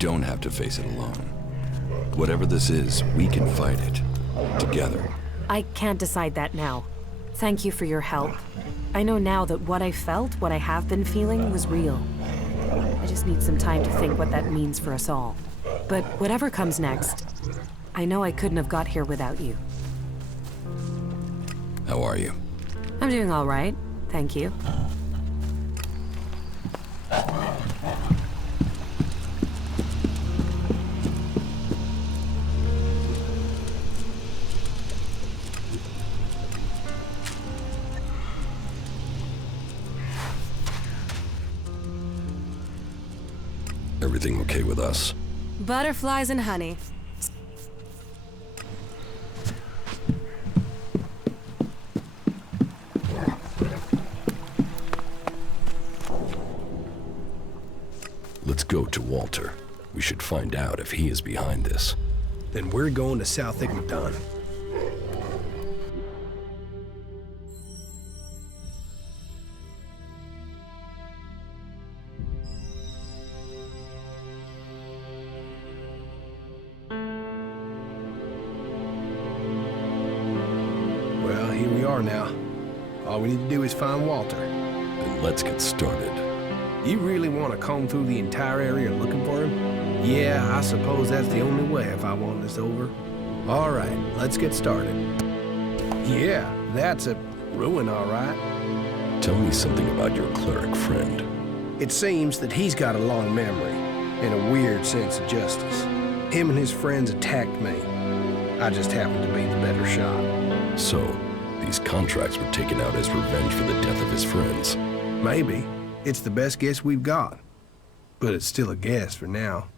don't have to face it alone. Whatever this is, we can fight it. Together. I can't decide that now. Thank you for your help. I know now that what I felt, what I have been feeling, was real. I just need some time to think what that means for us all. But whatever comes next, I know I couldn't have got here without you. How are you? I'm doing all right, thank you. Everything okay with us? Butterflies and honey. Let's go to Walter. We should find out if he is behind this. Then we're going to South Ignaton. Well, here we are now. All we need to do is find Walter. Then let's get started. You really want to comb through the entire area looking for him? Yeah, I suppose that's the only way if I want this over. All right, let's get started. Yeah, that's a ruin, all right. Tell me something about your cleric friend. It seems that he's got a long memory and a weird sense of justice. Him and his friends attacked me. I just happened to be the better shot. So, these contracts were taken out as revenge for the death of his friends. Maybe. It's the best guess we've got. But it's still a guess for now.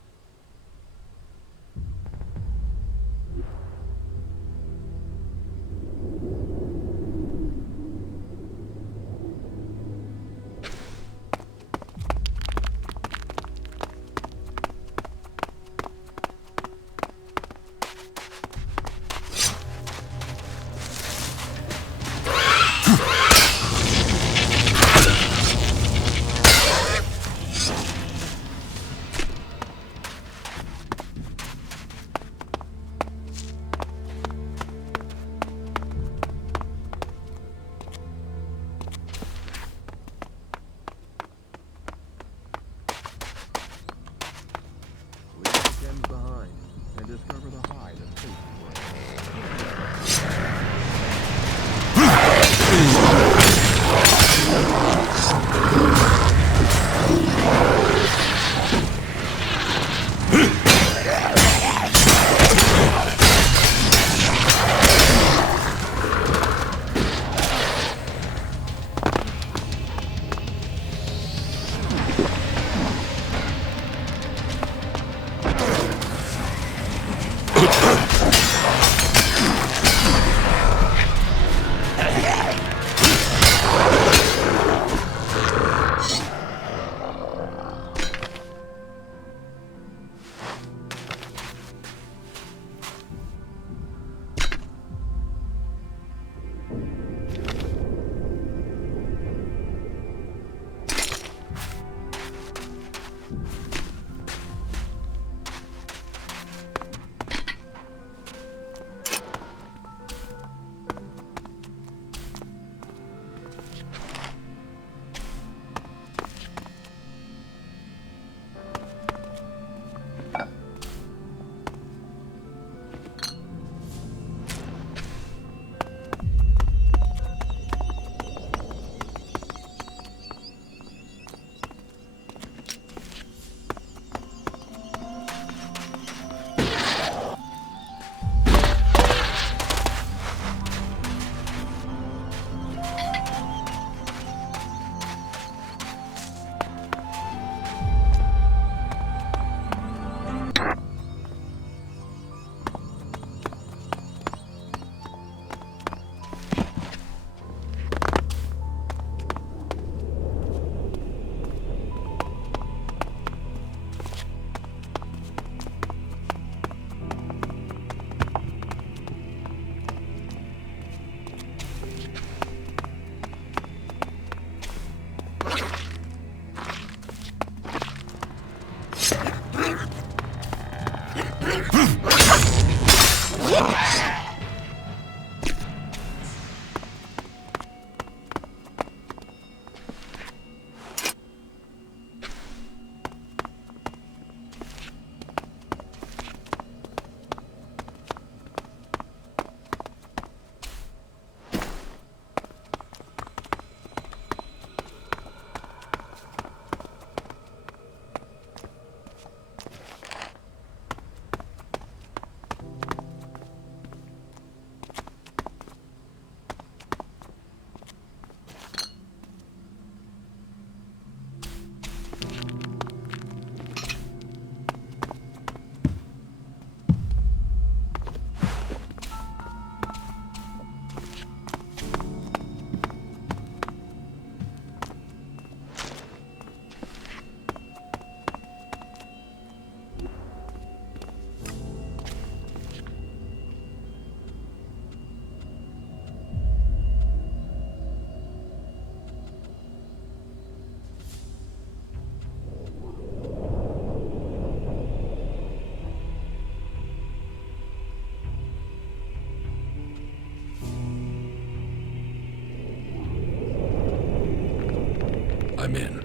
I'm in.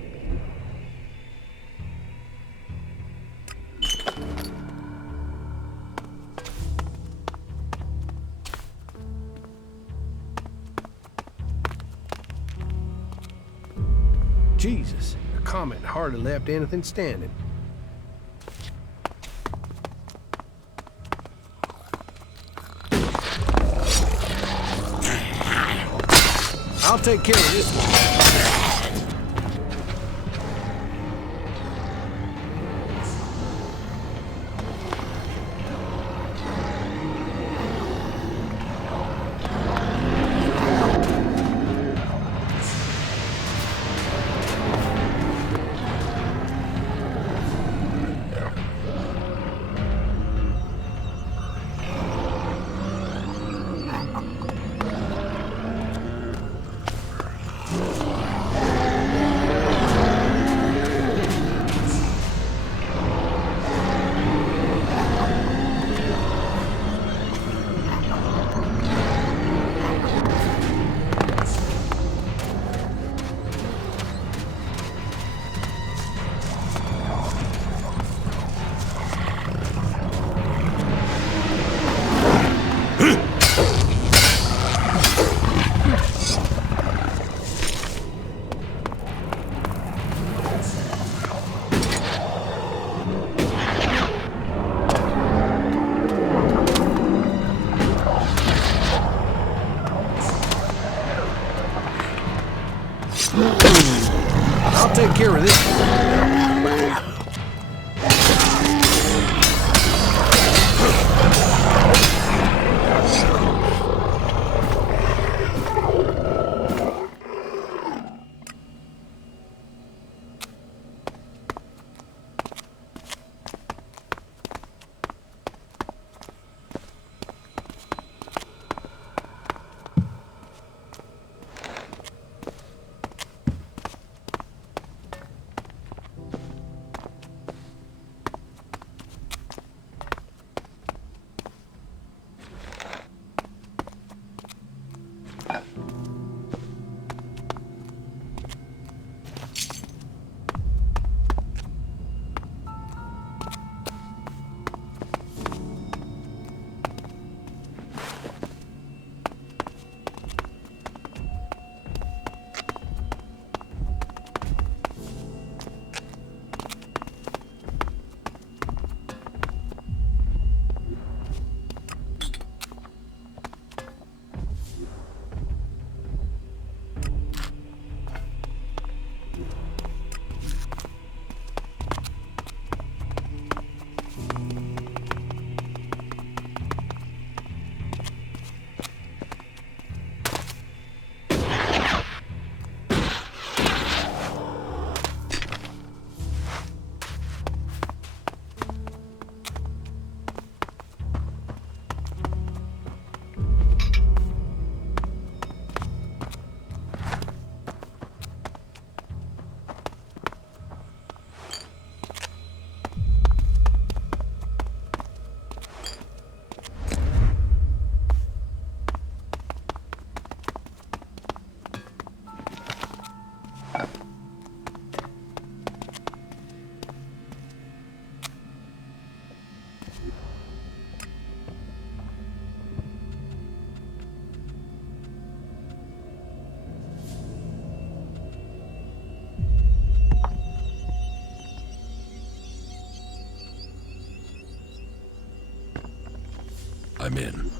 Jesus, the comet hardly left anything standing. I'll take care of this one. I'll take care of this. I'm in.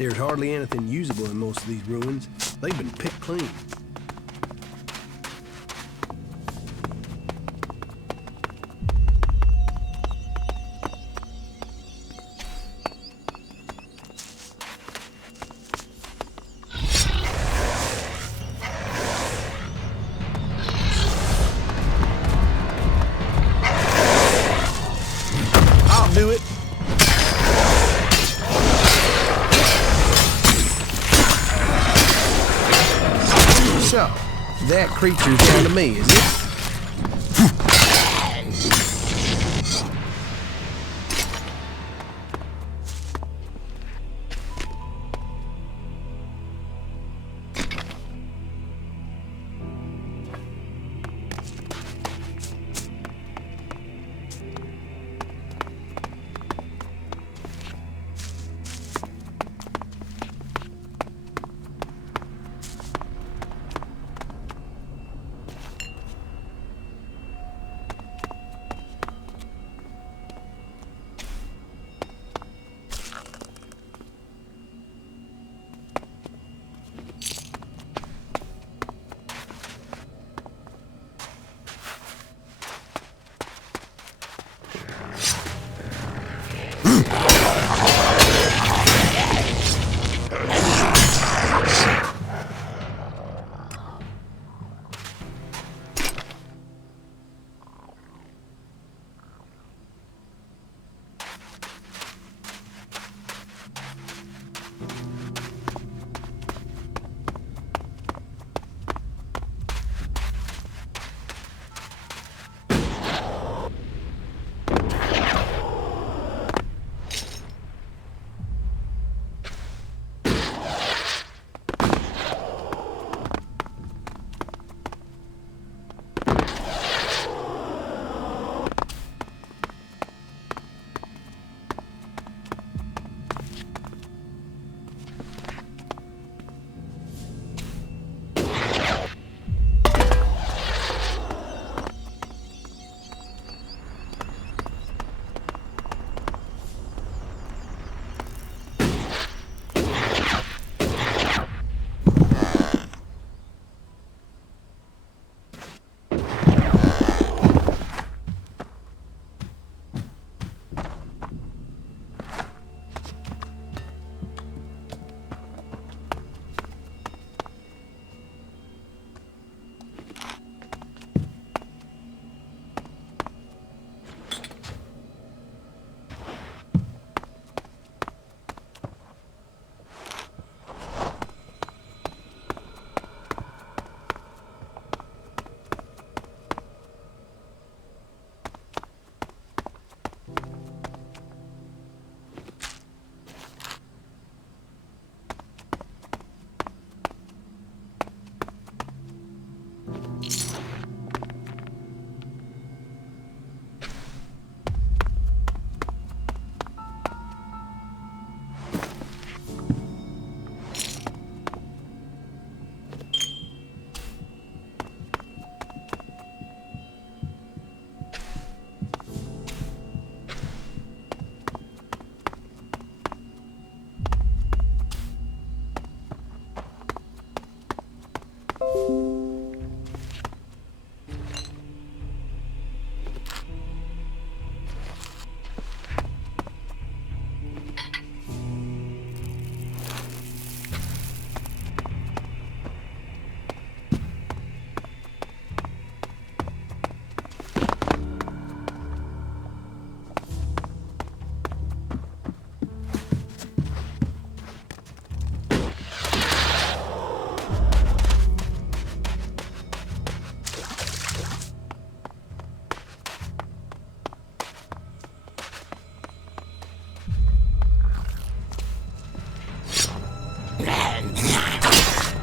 There's hardly anything usable in most of these ruins. They've been picked clean. I'll do it. So, that creature's down to me, is it?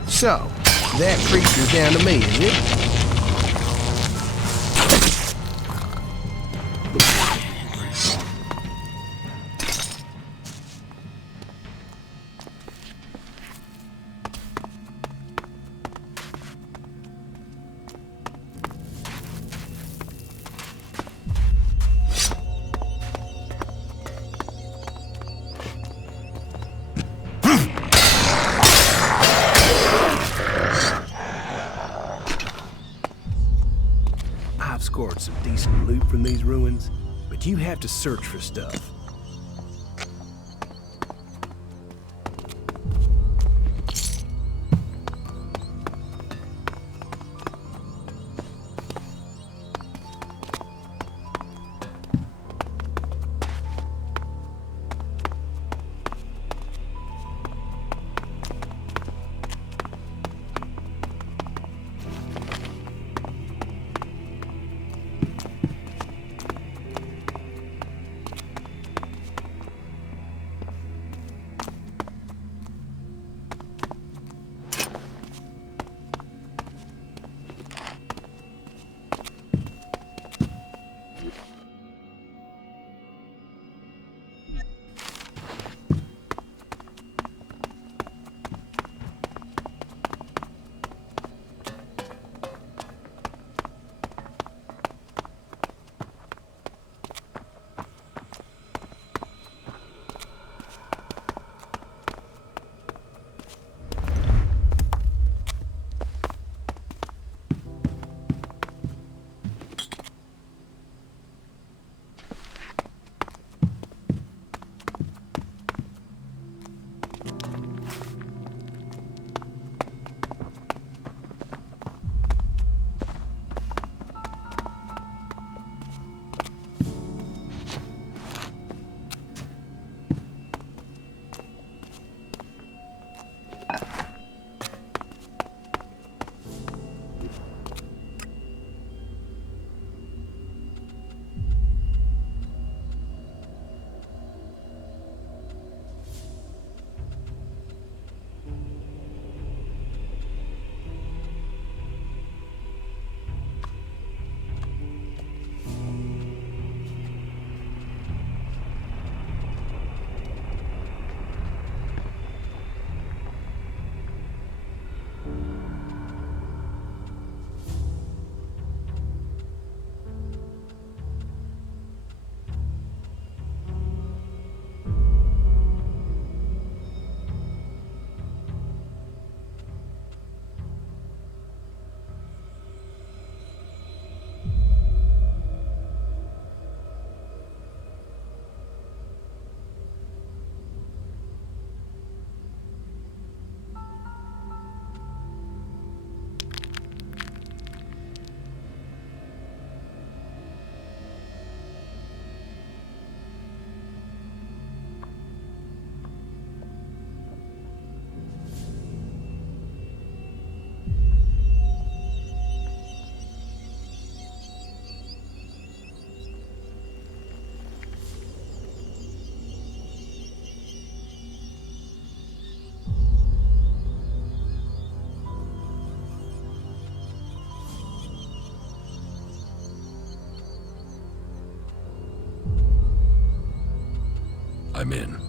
So, that creature's down to me, is it? these ruins, but you have to search for stuff. I'm in.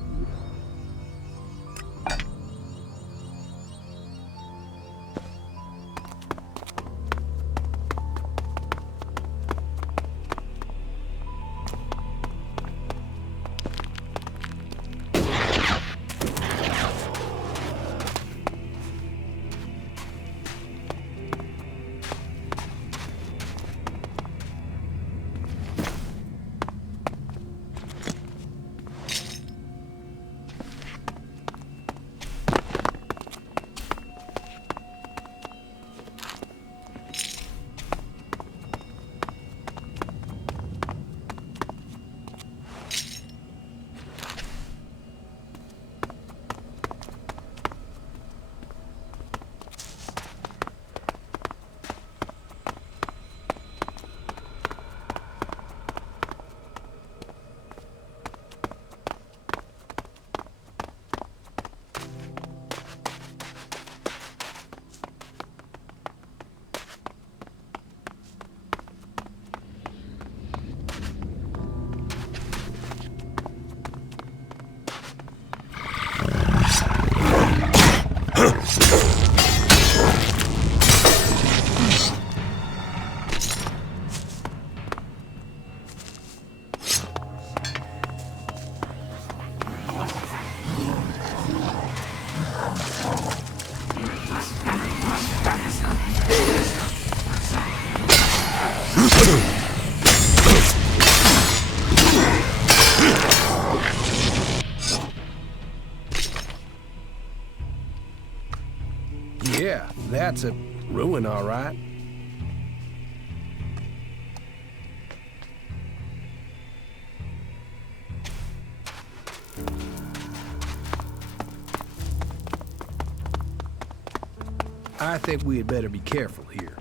Yeah, that's a ruin, all right. I think we had better be careful here.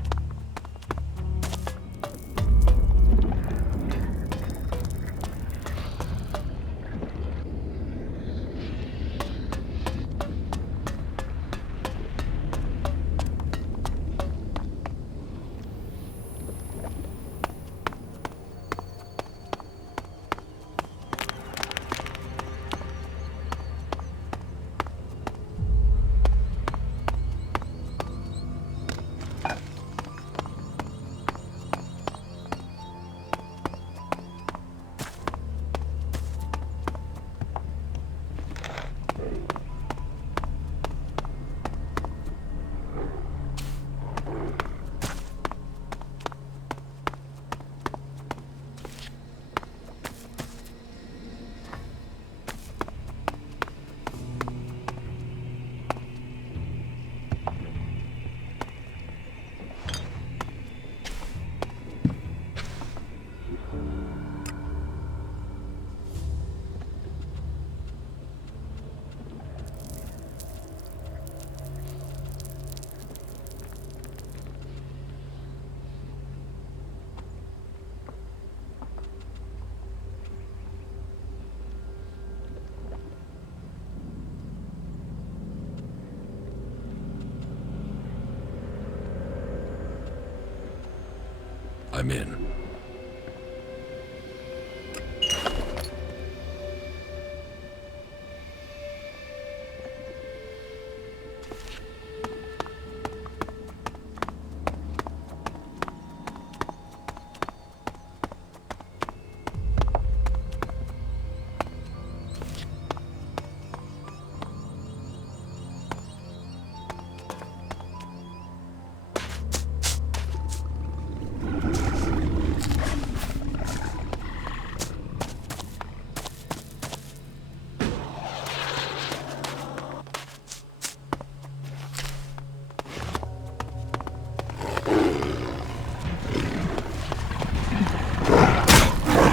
I'm in.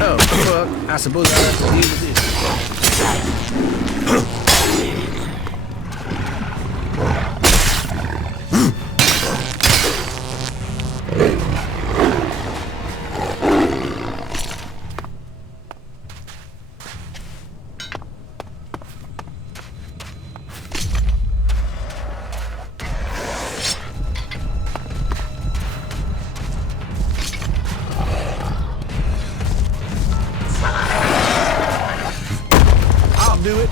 Oh, fuck. I suppose I'll have to deal with this. I'll do it.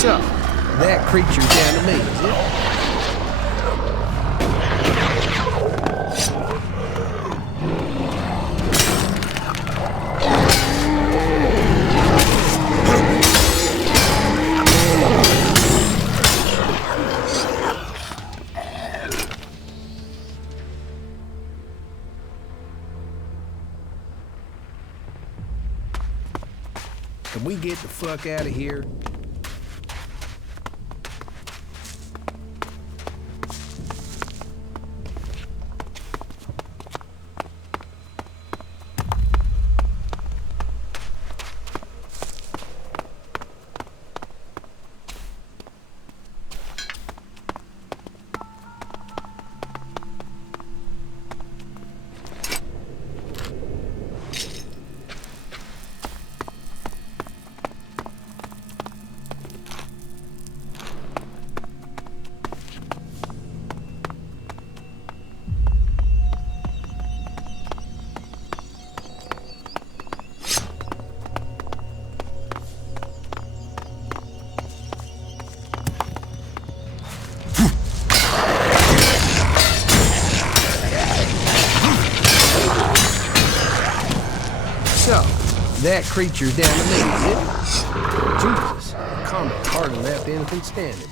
So, that creature's down to me, is it? Can we get the fuck out of here? So, that creature's down to me, is it? Jesus, combat harder than that anything standing.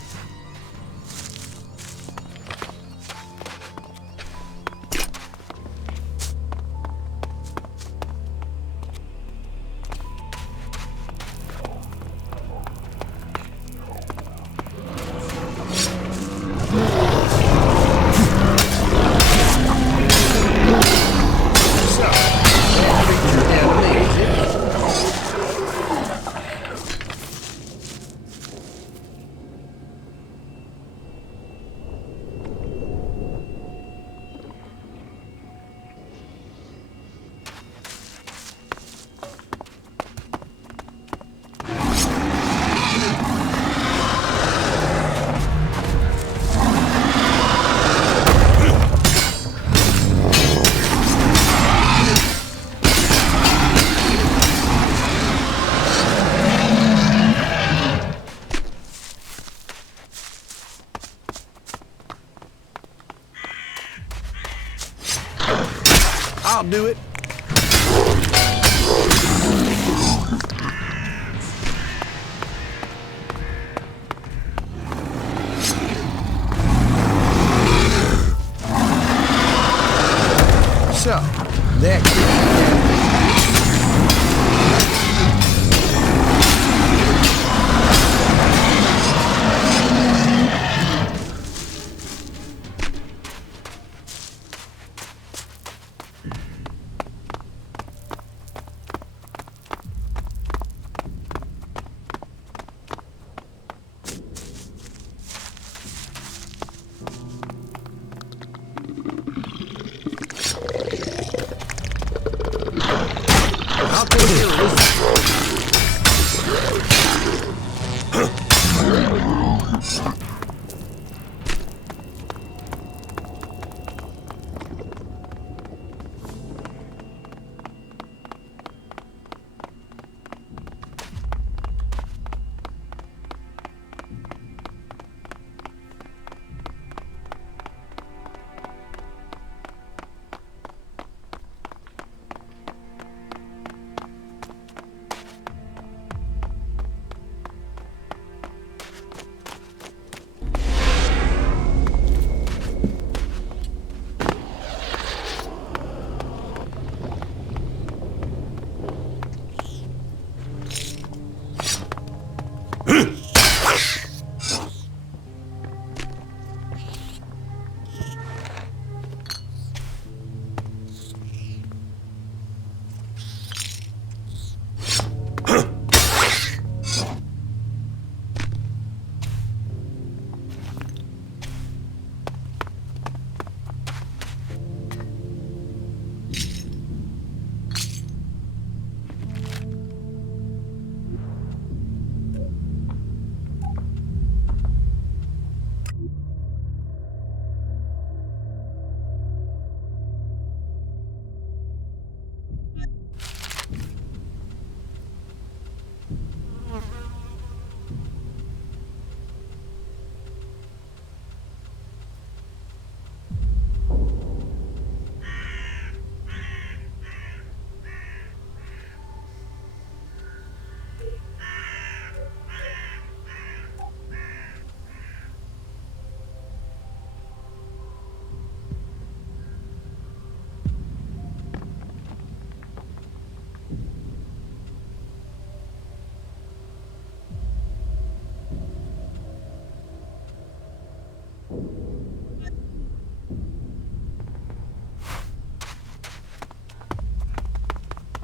I'll do it. So, that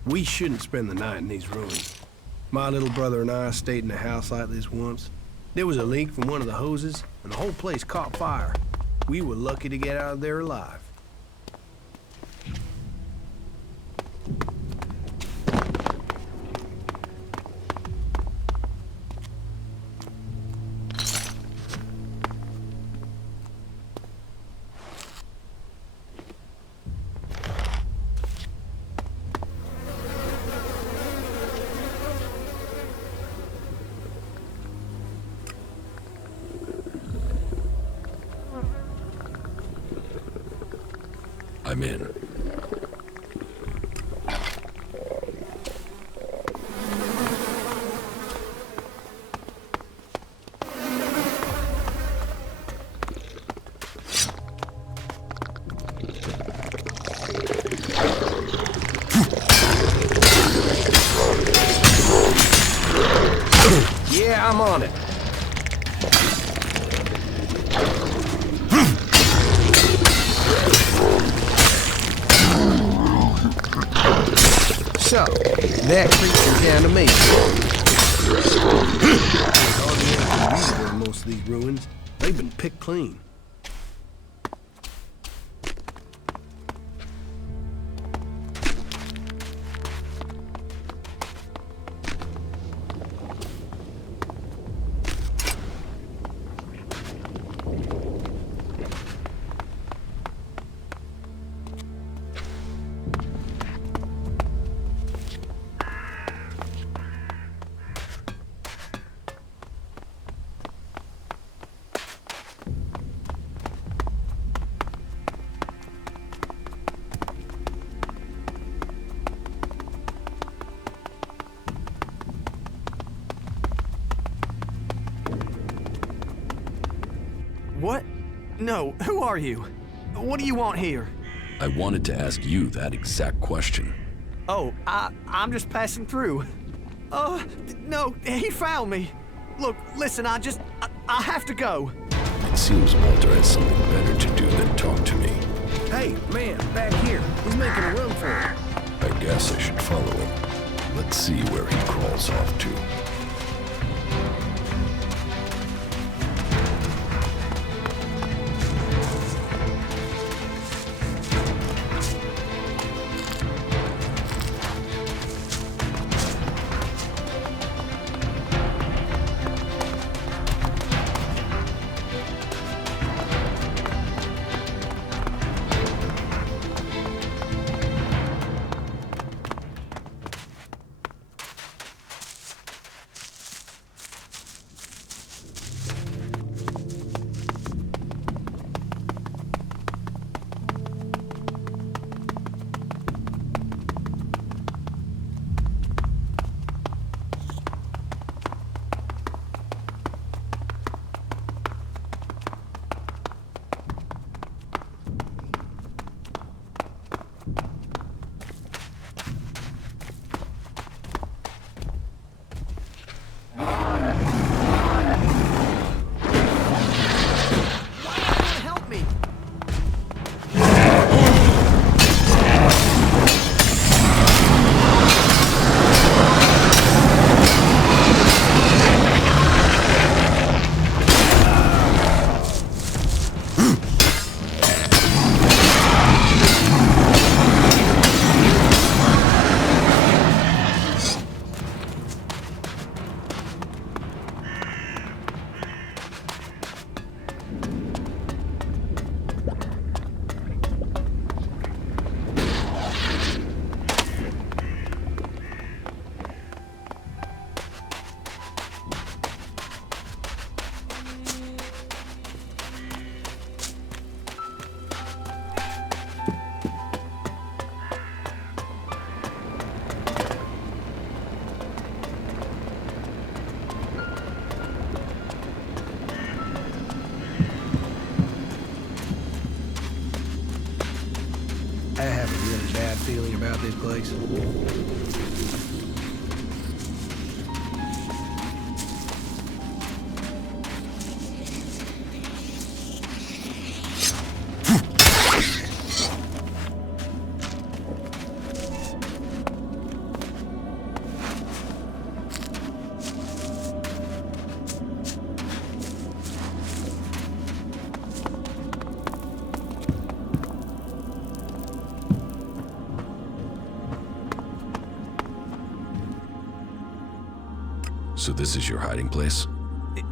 We shouldn't spend the night in these ruins. My little brother and I stayed in a house like this once. There was a leak from one of the hoses, and the whole place caught fire. We were lucky to get out of there alive. I'm in. Yeah, I'm on it. So, that creature's down to me. There's hardly anything usable in most of these ruins. They've been picked clean. What? No, who are you? What do you want here? I wanted to ask you that exact question. Oh, I'm just passing through. No, he found me. Look, listen, I have to go. It seems Walter has something better to do than talk to me. Hey, man, back here. He's making a run for it. I guess I should follow him. Let's see where he crawls off to. Help me! I have a really bad feeling about this place. So this is your hiding place?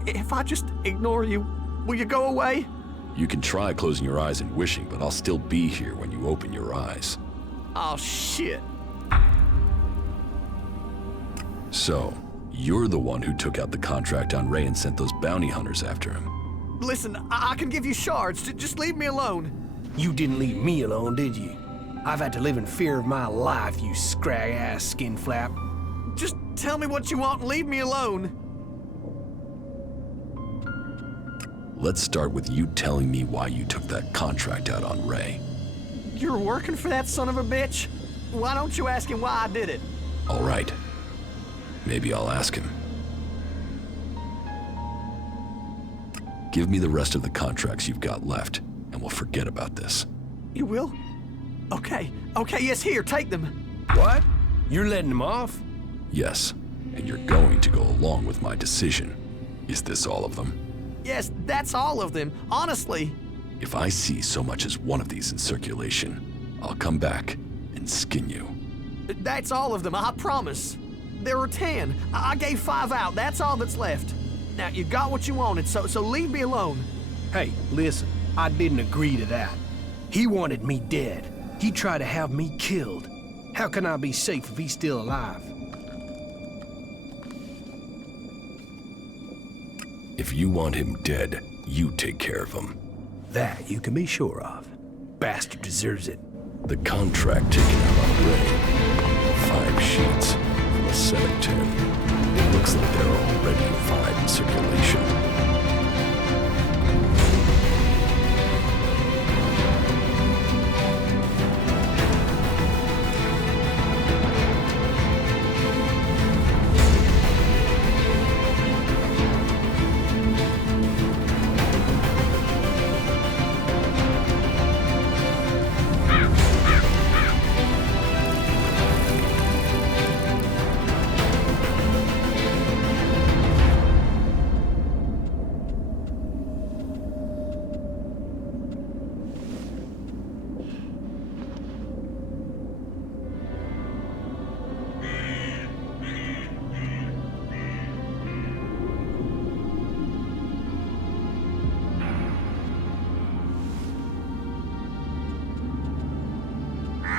If I just ignore you, will you go away? You can try closing your eyes and wishing, but I'll still be here when you open your eyes. Oh, shit. So, you're the one who took out the contract on Ray and sent those bounty hunters after him. Listen, I can give you shards. Just leave me alone. You didn't leave me alone, did you? I've had to live in fear of my life, you scrag-ass skin flap. Just tell me what you want and leave me alone. Let's start with you telling me why you took that contract out on Ray. You're working for that son of a bitch? Why don't you ask him why I did it? All right. Maybe I'll ask him. Give me the rest of the contracts you've got left, and we'll forget about this. You will? Okay, yes, here, take them. What? You're letting him off? Yes, and you're going to go along with my decision. Is this all of them? Yes, that's all of them, honestly. If I see so much as one of these in circulation, I'll come back and skin you. That's all of them, I promise. There were 10. I gave 5 out, that's all that's left. Now, you got what you wanted, so leave me alone. Hey, listen, I didn't agree to that. He wanted me dead. He tried to have me killed. How can I be safe if he's still alive? If you want him dead, you take care of him. That you can be sure of. Bastard deserves it. The contract taken out on Ray. 5 sheets from a set of 10. It looks like there are already 5 in circulation.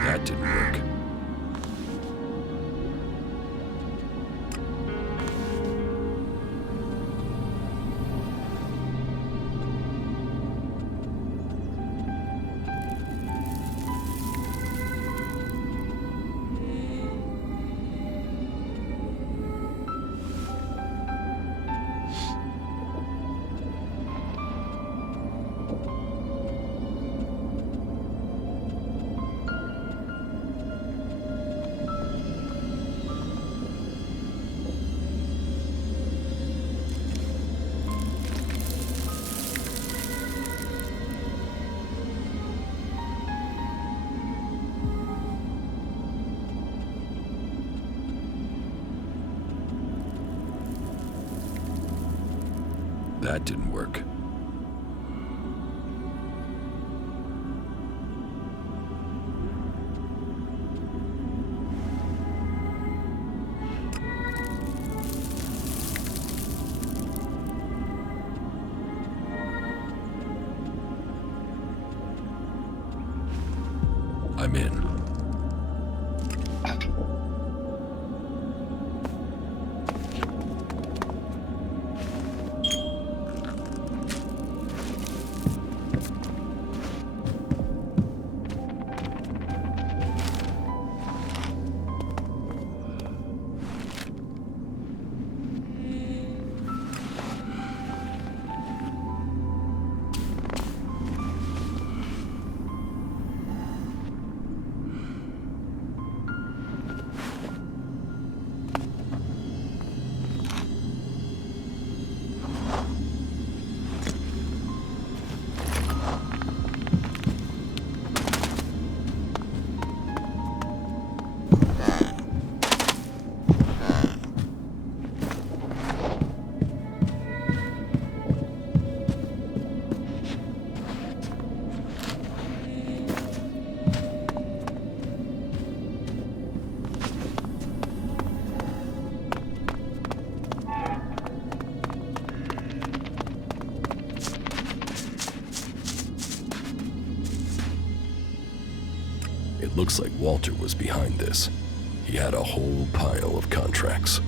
That didn't work. That didn't work. I'm in. It looks like Walter was behind this. He had a whole pile of contracts.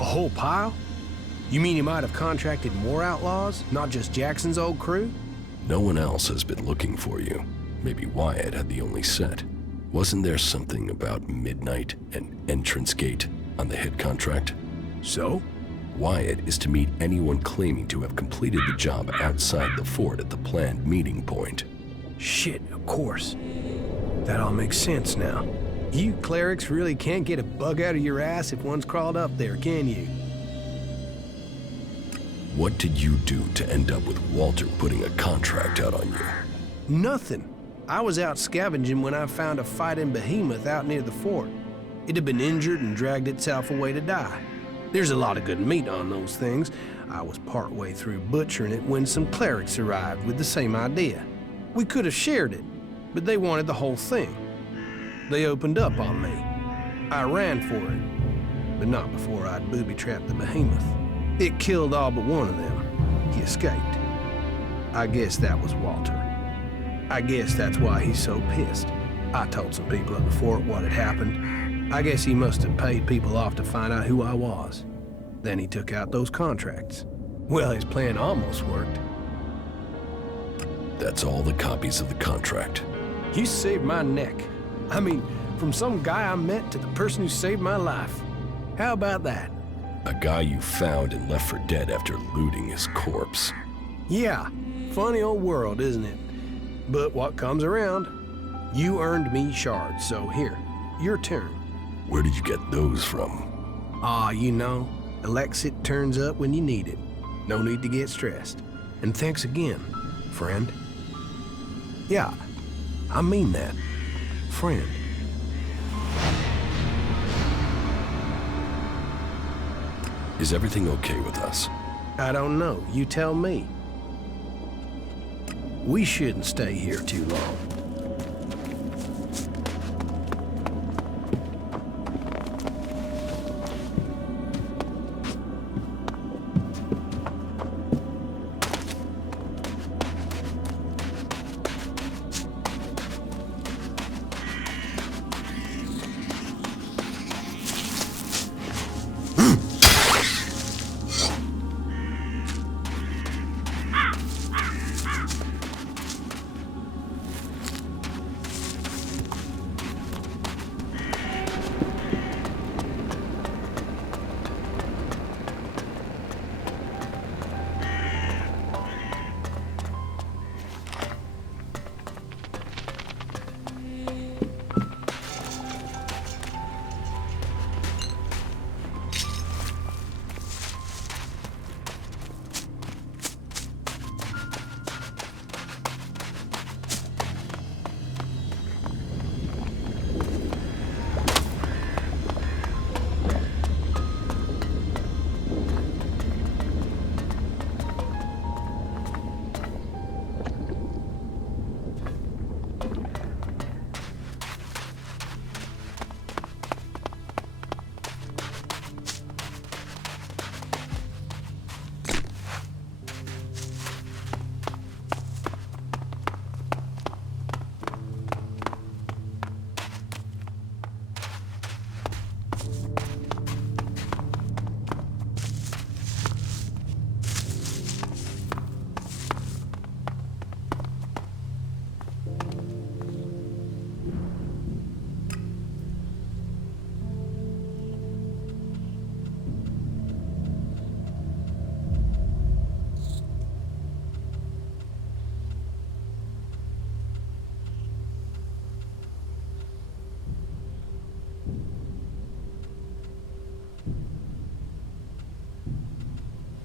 A whole pile? You mean he might have contracted more outlaws, not just Jackson's old crew? No one else has been looking for you. Maybe Wyatt had the only set. Wasn't there something about midnight and entrance gate on the hit contract? So? Wyatt is to meet anyone claiming to have completed the job outside the fort at the planned meeting point. Shit, of course. That all makes sense now. You clerics really can't get a bug out of your ass if one's crawled up there, can you? What did you do to end up with Walter putting a contract out on you? Nothing. I was out scavenging when I found a fighting behemoth out near the fort. It had been injured and dragged itself away to die. There's a lot of good meat on those things. I was partway through butchering it when some clerics arrived with the same idea. We could have shared it, but they wanted the whole thing. They opened up on me. I ran for it, but not before I'd booby-trapped the behemoth. It killed all but one of them. He escaped. I guess that was Walter. I guess that's why he's so pissed. I told some people at the fort what had happened. I guess he must have paid people off to find out who I was. Then he took out those contracts. Well, his plan almost worked. That's all the copies of the contract. You saved my neck. I mean, from some guy I met to the person who saved my life. How about that? A guy you found and left for dead after looting his corpse. Yeah, funny old world, isn't it? But what comes around? You earned me shards, so here, your turn. Where did you get those from? You know, ELEX turns up when you need it. No need to get stressed. And thanks again, friend. Yeah, I mean that. Friend. Is everything okay with us? I don't know. You tell me. We shouldn't stay here too long.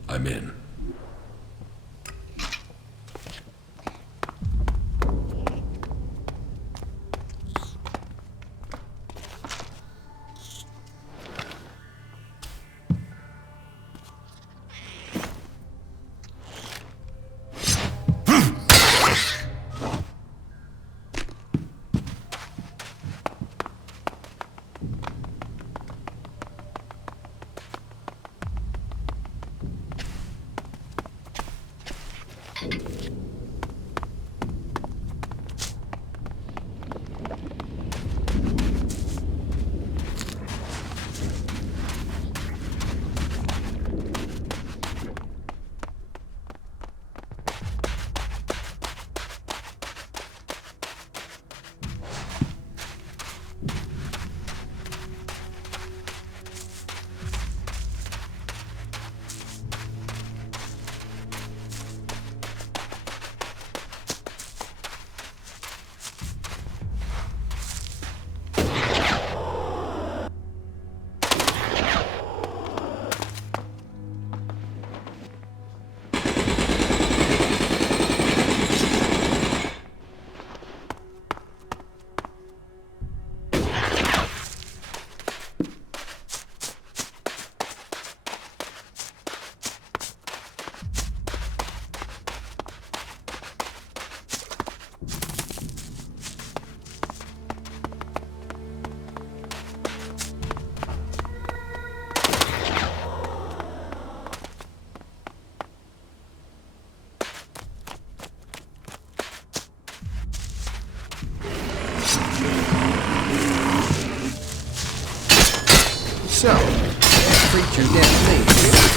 I'm in. So, that creature detonation.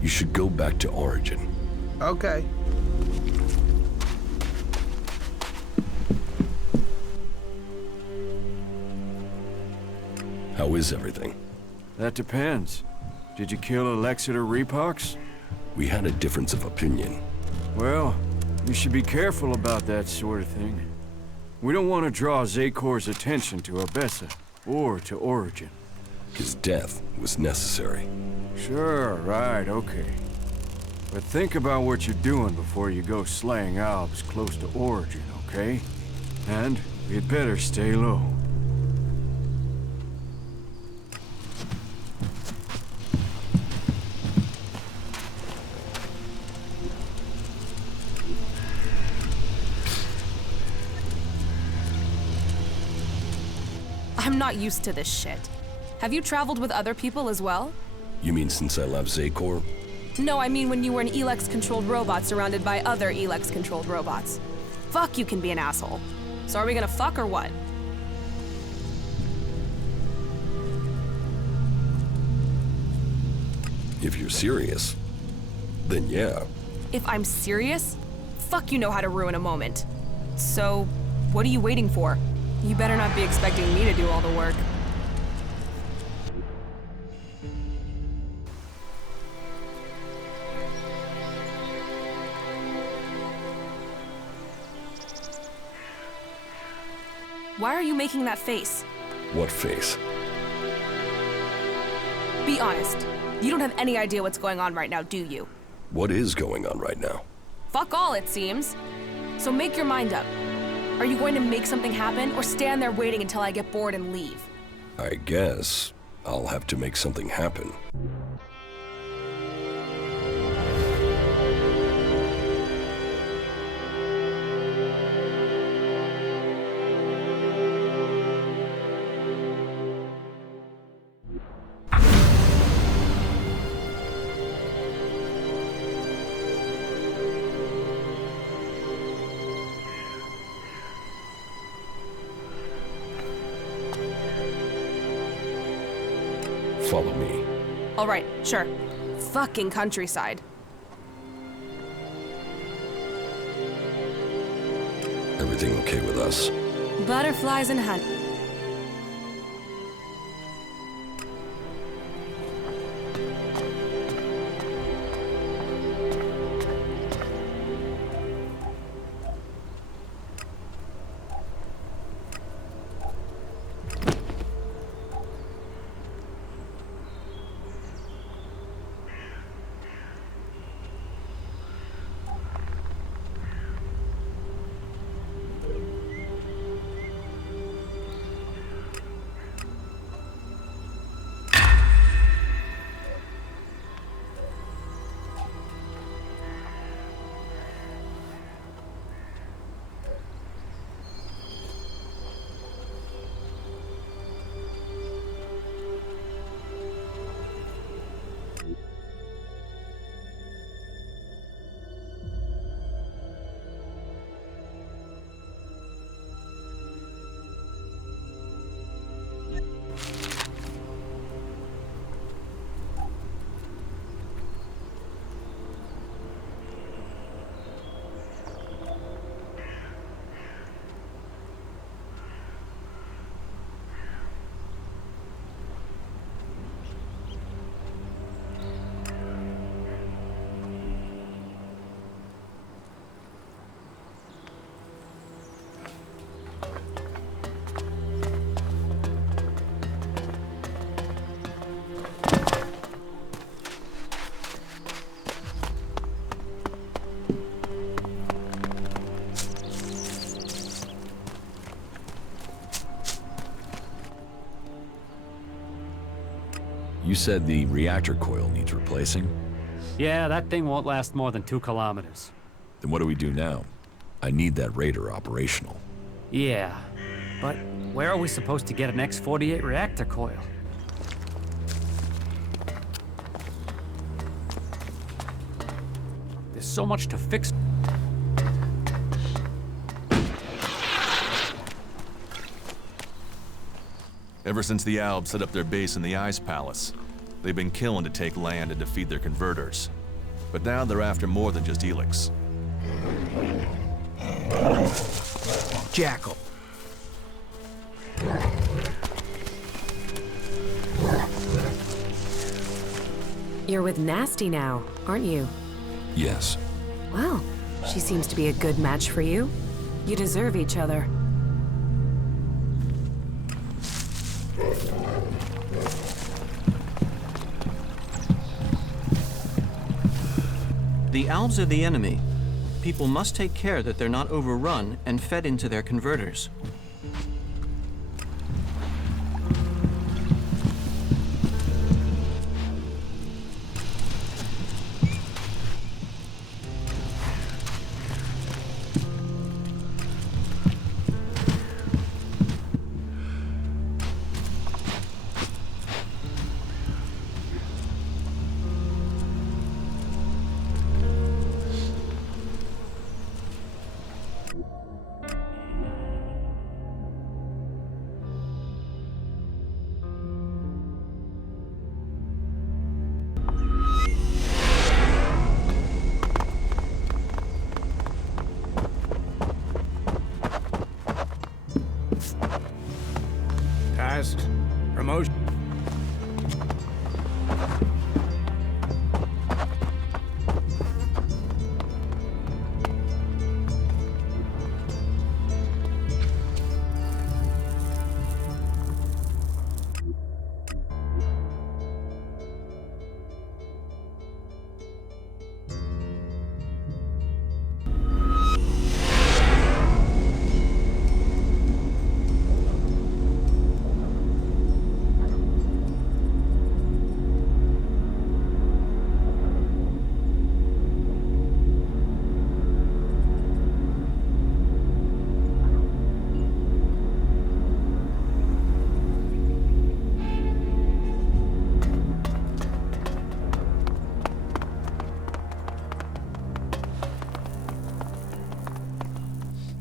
You should go back to Origin. Okay. How is everything? That depends. Did you kill ELEX or Repox? We had a difference of opinion. Well, you should be careful about that sort of thing. We don't want to draw Zakor's attention to Abessa, or to Origin. His death was necessary. Sure, right, okay. But think about what you're doing before you go slaying Albs close to Origin, okay? And you'd better stay low. I'm not used to this shit. Have you traveled with other people as well? You mean since I left Zakor? No, I mean when you were an ELEX-controlled robot surrounded by other ELEX-controlled robots. Fuck, you can be an asshole. So are we gonna fuck or what? If you're serious, then yeah. If I'm serious? Fuck, you know how to ruin a moment. So, what are you waiting for? You better not be expecting me to do all the work. Why are you making that face? What face? Be honest. You don't have any idea what's going on right now, do you? What is going on right now? Fuck all, it seems. So make your mind up. Are you going to make something happen, or stand there waiting until I get bored and leave? I guess I'll have to make something happen. Follow me. All right, sure. Fucking countryside. Everything okay with us? Butterflies and honey. You said the reactor coil needs replacing? Yeah, that thing won't last more than 2 kilometers. Then what do we do now? I need that Raider operational. Yeah, but where are we supposed to get an X-48 reactor coil? There's so much to fix. Ever since the Albs set up their base in the Ice Palace, they've been killing to take land and defeat their converters. But now they're after more than just ELEX. Jackal. You're with Nasty now, aren't you? Yes. Well, she seems to be a good match for you. You deserve each other. The Alves are the enemy. People must take care that they're not overrun and fed into their converters.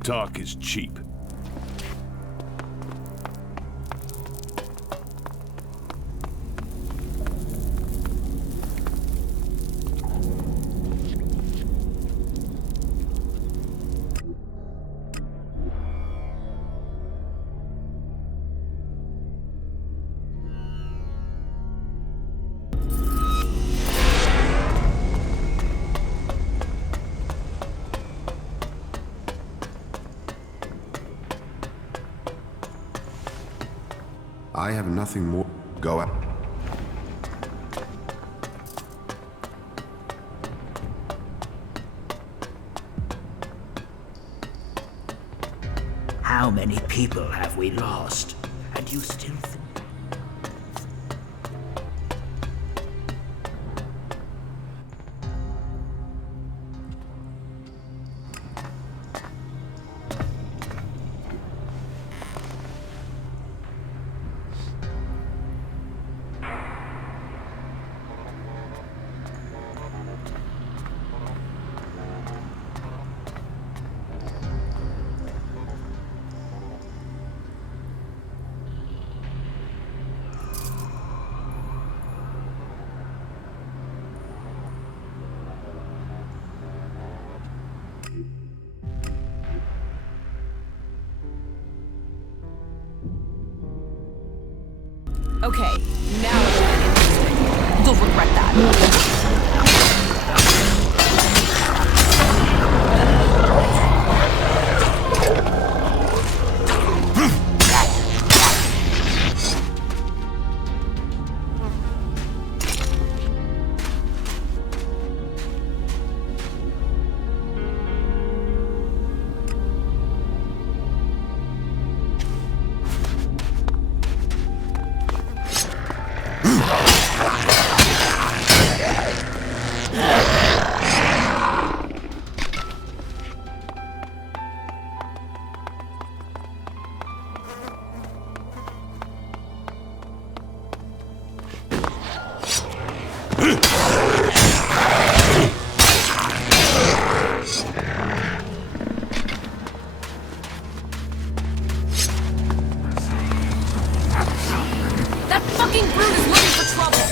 talk is cheap. I have nothing more. Go out. How many people have we lost? And you still think... Okay, now it's getting interesting. You'll regret that. That fucking brute is looking for trouble!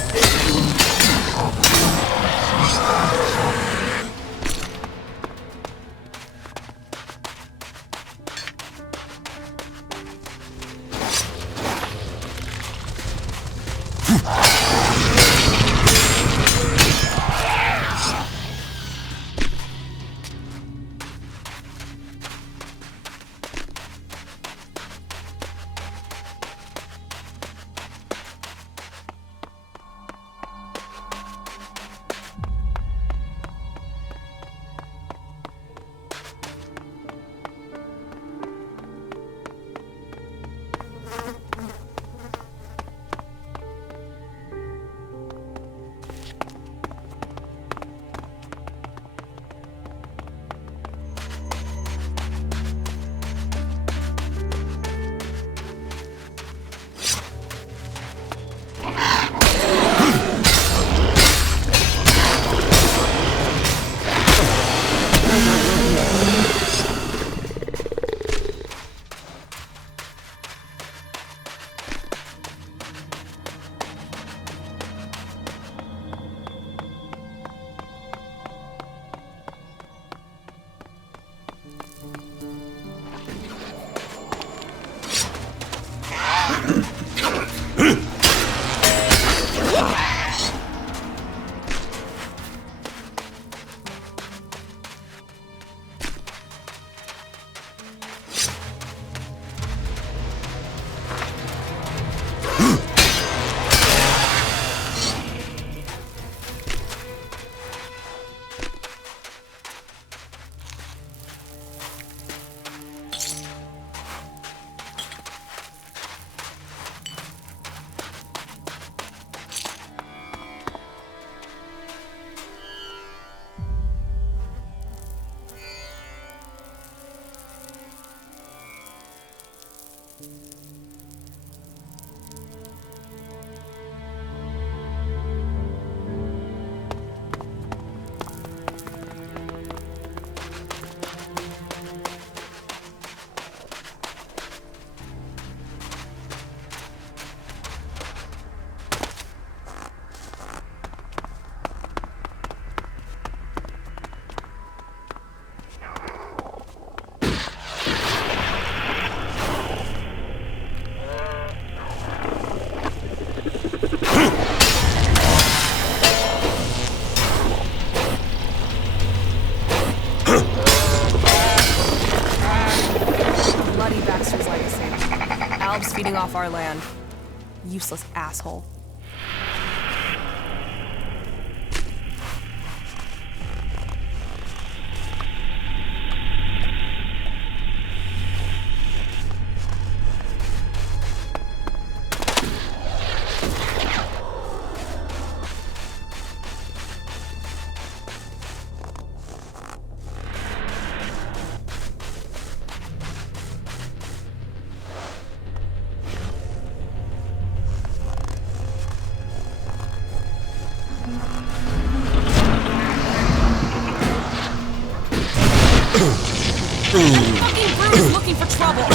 off our land. Useless asshole. Fucking Bruce looking for trouble!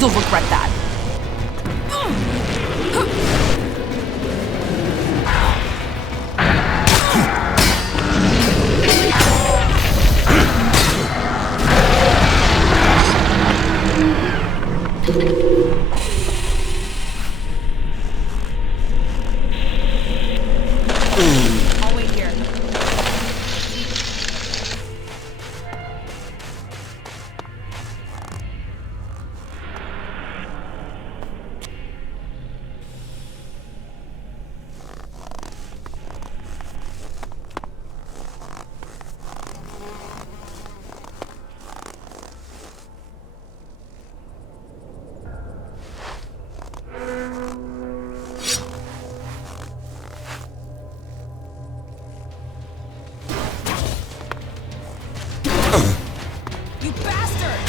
You'll regret that. I'll wait here. You bastard!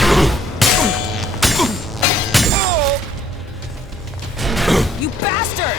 You bastard!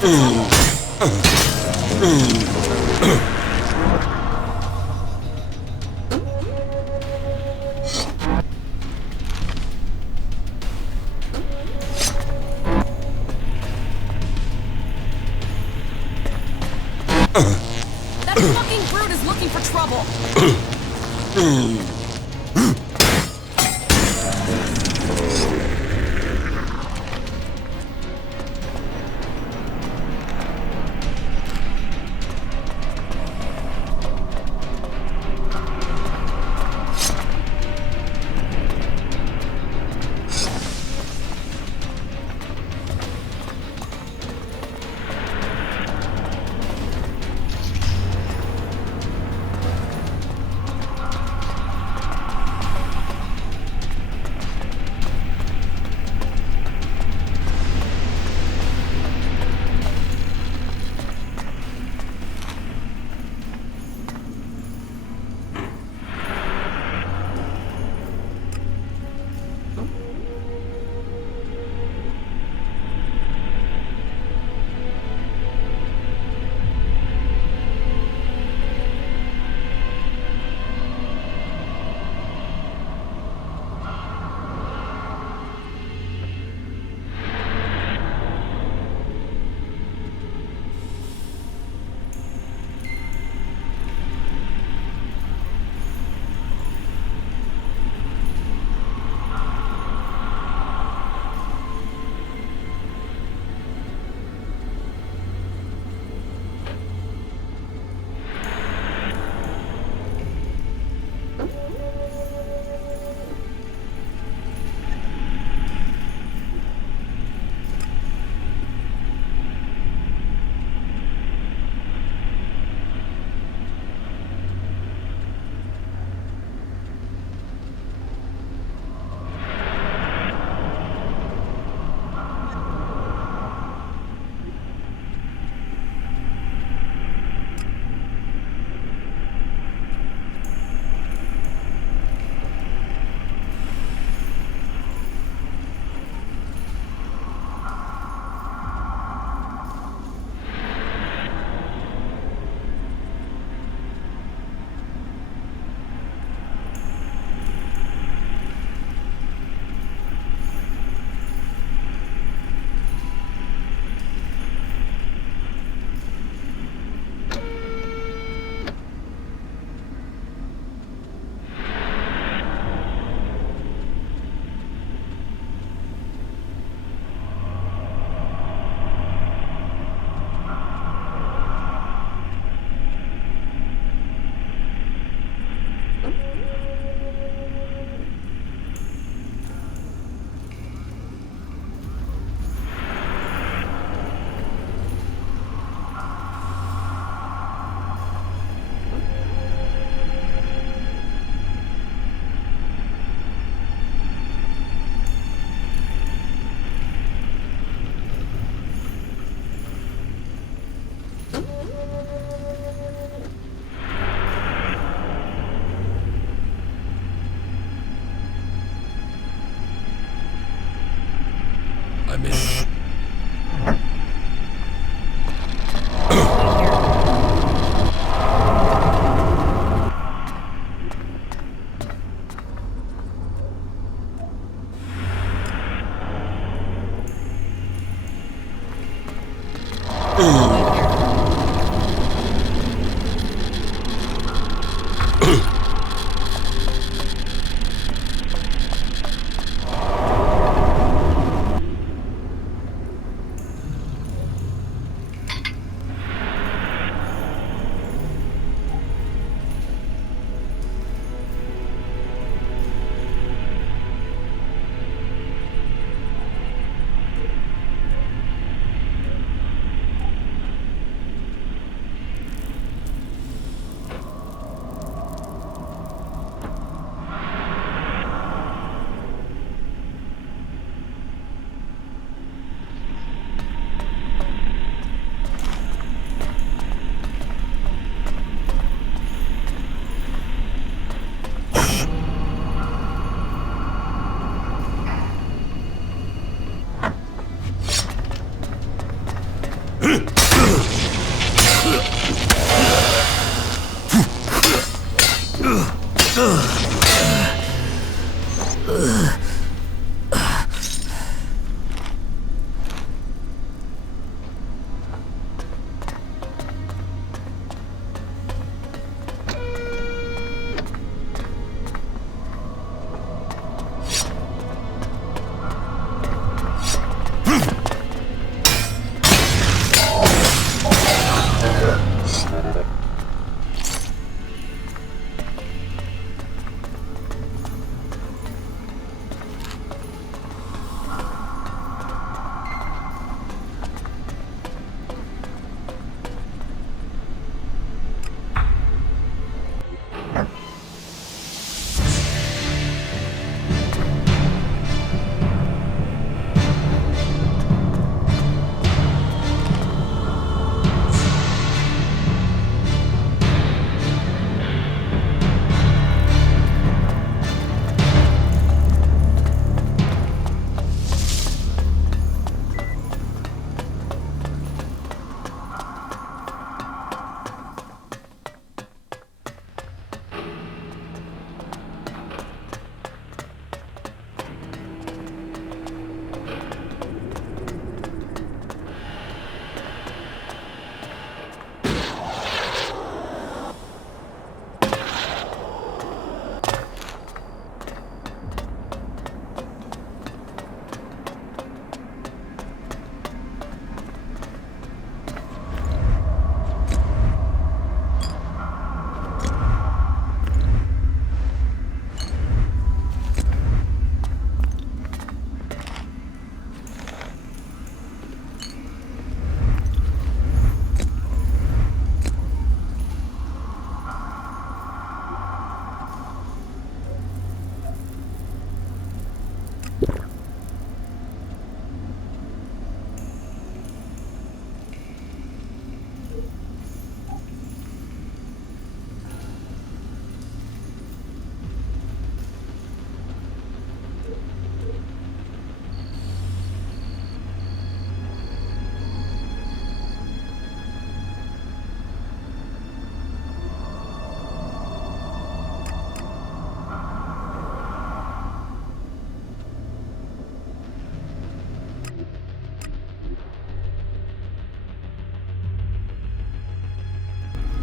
for trouble? That fucking brute is looking for trouble!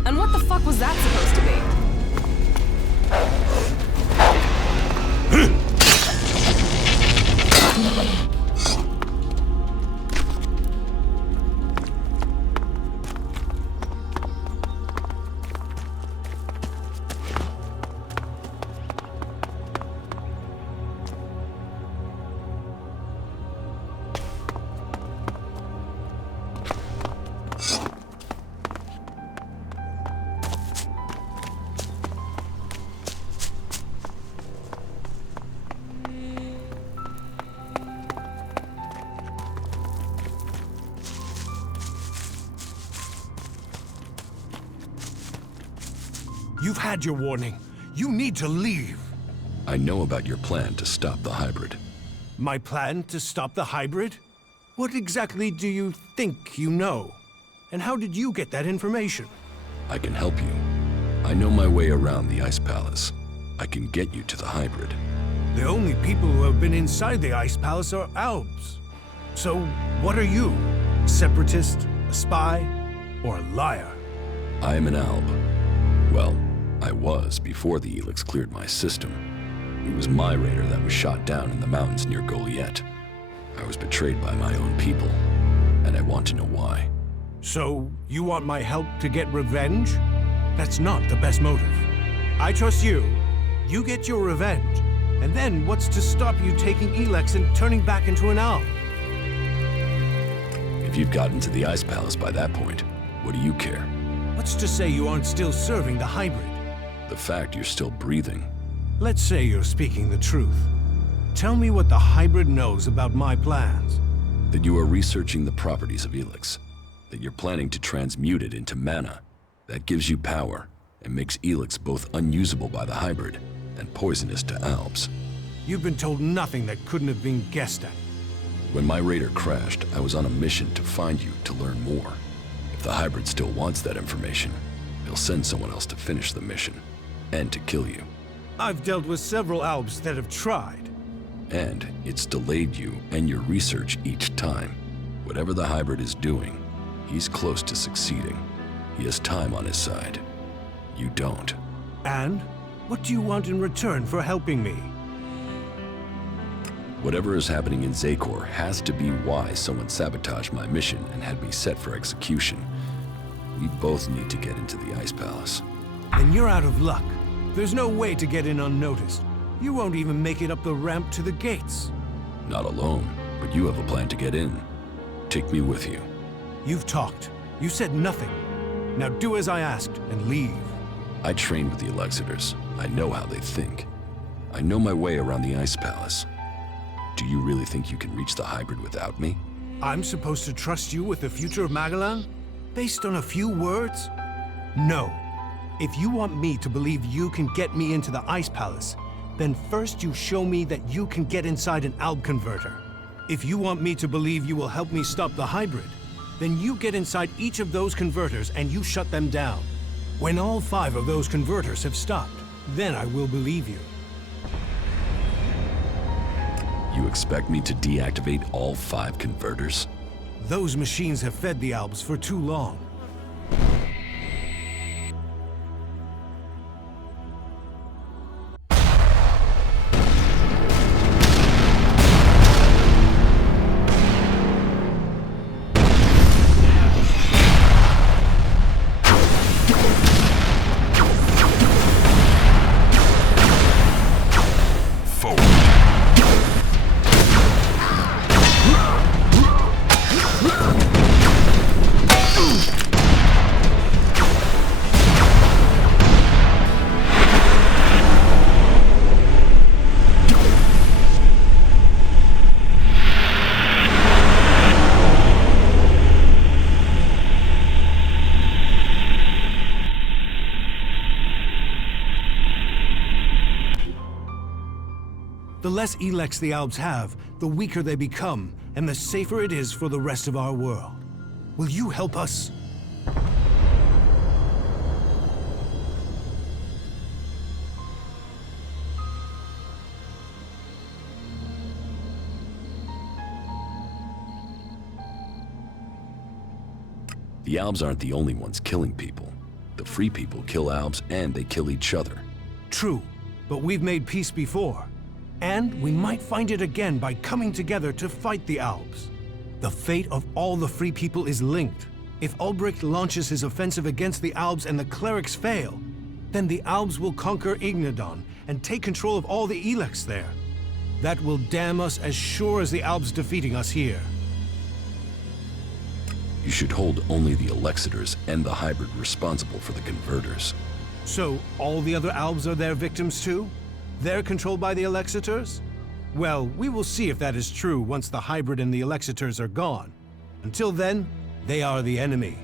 And what the fuck was that supposed to be? You've had your warning. You need to leave. I know about your plan to stop the hybrid. My plan to stop the hybrid? What exactly do you think you know? And how did you get that information? I can help you. I know my way around the Ice Palace. I can get you to the hybrid. The only people who have been inside the Ice Palace are Albs. So, what are you? A separatist, a spy, or a liar? I am an Alb. Well, I was before the ELEX cleared my system. It was my raider that was shot down in the mountains near Goliet. I was betrayed by my own people, and I want to know why. So, you want my help to get revenge? That's not the best motive. I trust you. You get your revenge. And then what's to stop you taking ELEX and turning back into an Alb? If you've gotten to the Ice Palace by that point, what do you care? What's to say you aren't still serving the hybrid? The fact you're still breathing. Let's say you're speaking the truth. Tell me what the hybrid knows about my plans. That you are researching the properties of ELEX. That you're planning to transmute it into mana. That gives you power, and makes ELEX both unusable by the hybrid and poisonous to Albs. You've been told nothing that couldn't have been guessed at. When my raider crashed, I was on a mission to find you to learn more. If the hybrid still wants that information, he'll send someone else to finish the mission, and to kill you. I've dealt with several Albs that have tried. And it's delayed you and your research each time. Whatever the hybrid is doing, he's close to succeeding. He has time on his side. You don't. And? What do you want in return for helping me? Whatever is happening in Zakor has to be why someone sabotaged my mission and had me set for execution. We both need to get into the Ice Palace. Then you're out of luck. There's no way to get in unnoticed. You won't even make it up the ramp to the gates. Not alone, but you have a plan to get in. Take me with you. You've talked. You said nothing. Now do as I asked and leave. I trained with the Elexitors. I know how they think. I know my way around the Ice Palace. Do you really think you can reach the hybrid without me? I'm supposed to trust you with the future of Magellan? Based on a few words? No. If you want me to believe you can get me into the Ice Palace, then first you show me that you can get inside an Alb converter. If you want me to believe you will help me stop the hybrid, then you get inside each of those converters and you shut them down. When all 5 of those converters have stopped, then I will believe you. You expect me to deactivate all 5 converters? Those machines have fed the Albs for too long. The less ELEX the Albs have, the weaker they become, and the safer it is for the rest of our world. Will you help us? The Albs aren't the only ones killing people. The free people kill Albs and they kill each other. True, but we've made peace before. And we might find it again by coming together to fight the Albs. The fate of all the free people is linked. If Ulbricht launches his offensive against the Albs and the clerics fail, then the Albs will conquer Ignadon and take control of all the ELEX there. That will damn us as sure as the Albs defeating us here. You should hold only the Elexitors and the hybrid responsible for the converters. So all the other Albs are their victims too? They're controlled by the Elexitors? Well, we will see if that is true once the hybrid and the Elexitors are gone. Until then, they are the enemy.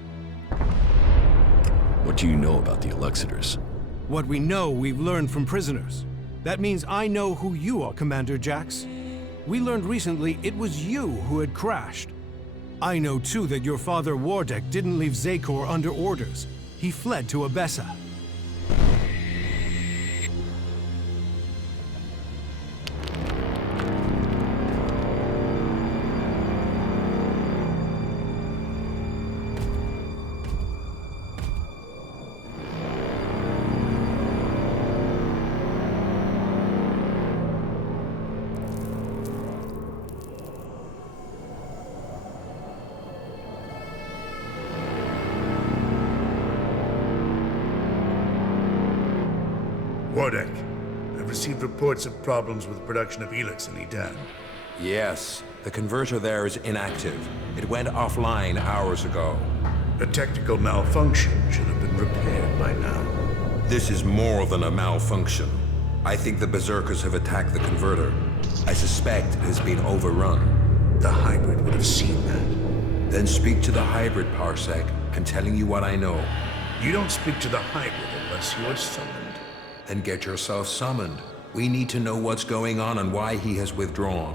What do you know about the Elexitors? What we know, we've learned from prisoners. That means I know who you are, Commander Jax. We learned recently it was you who had crashed. I know too that your father Wardek didn't leave Zakor under orders. He fled to Abessa. Wardek, I've received reports of problems with production of ELEX in Edan. Yes, the converter there is inactive. It went offline hours ago. A technical malfunction should have been repaired by now. This is more than a malfunction. I think the Berserkers have attacked the converter. I suspect it has been overrun. The hybrid would have seen that. Then speak to the hybrid, Parsec. I'm telling you what I know. You don't speak to the hybrid unless you're summoned. Then get yourself summoned. We need to know what's going on and why he has withdrawn.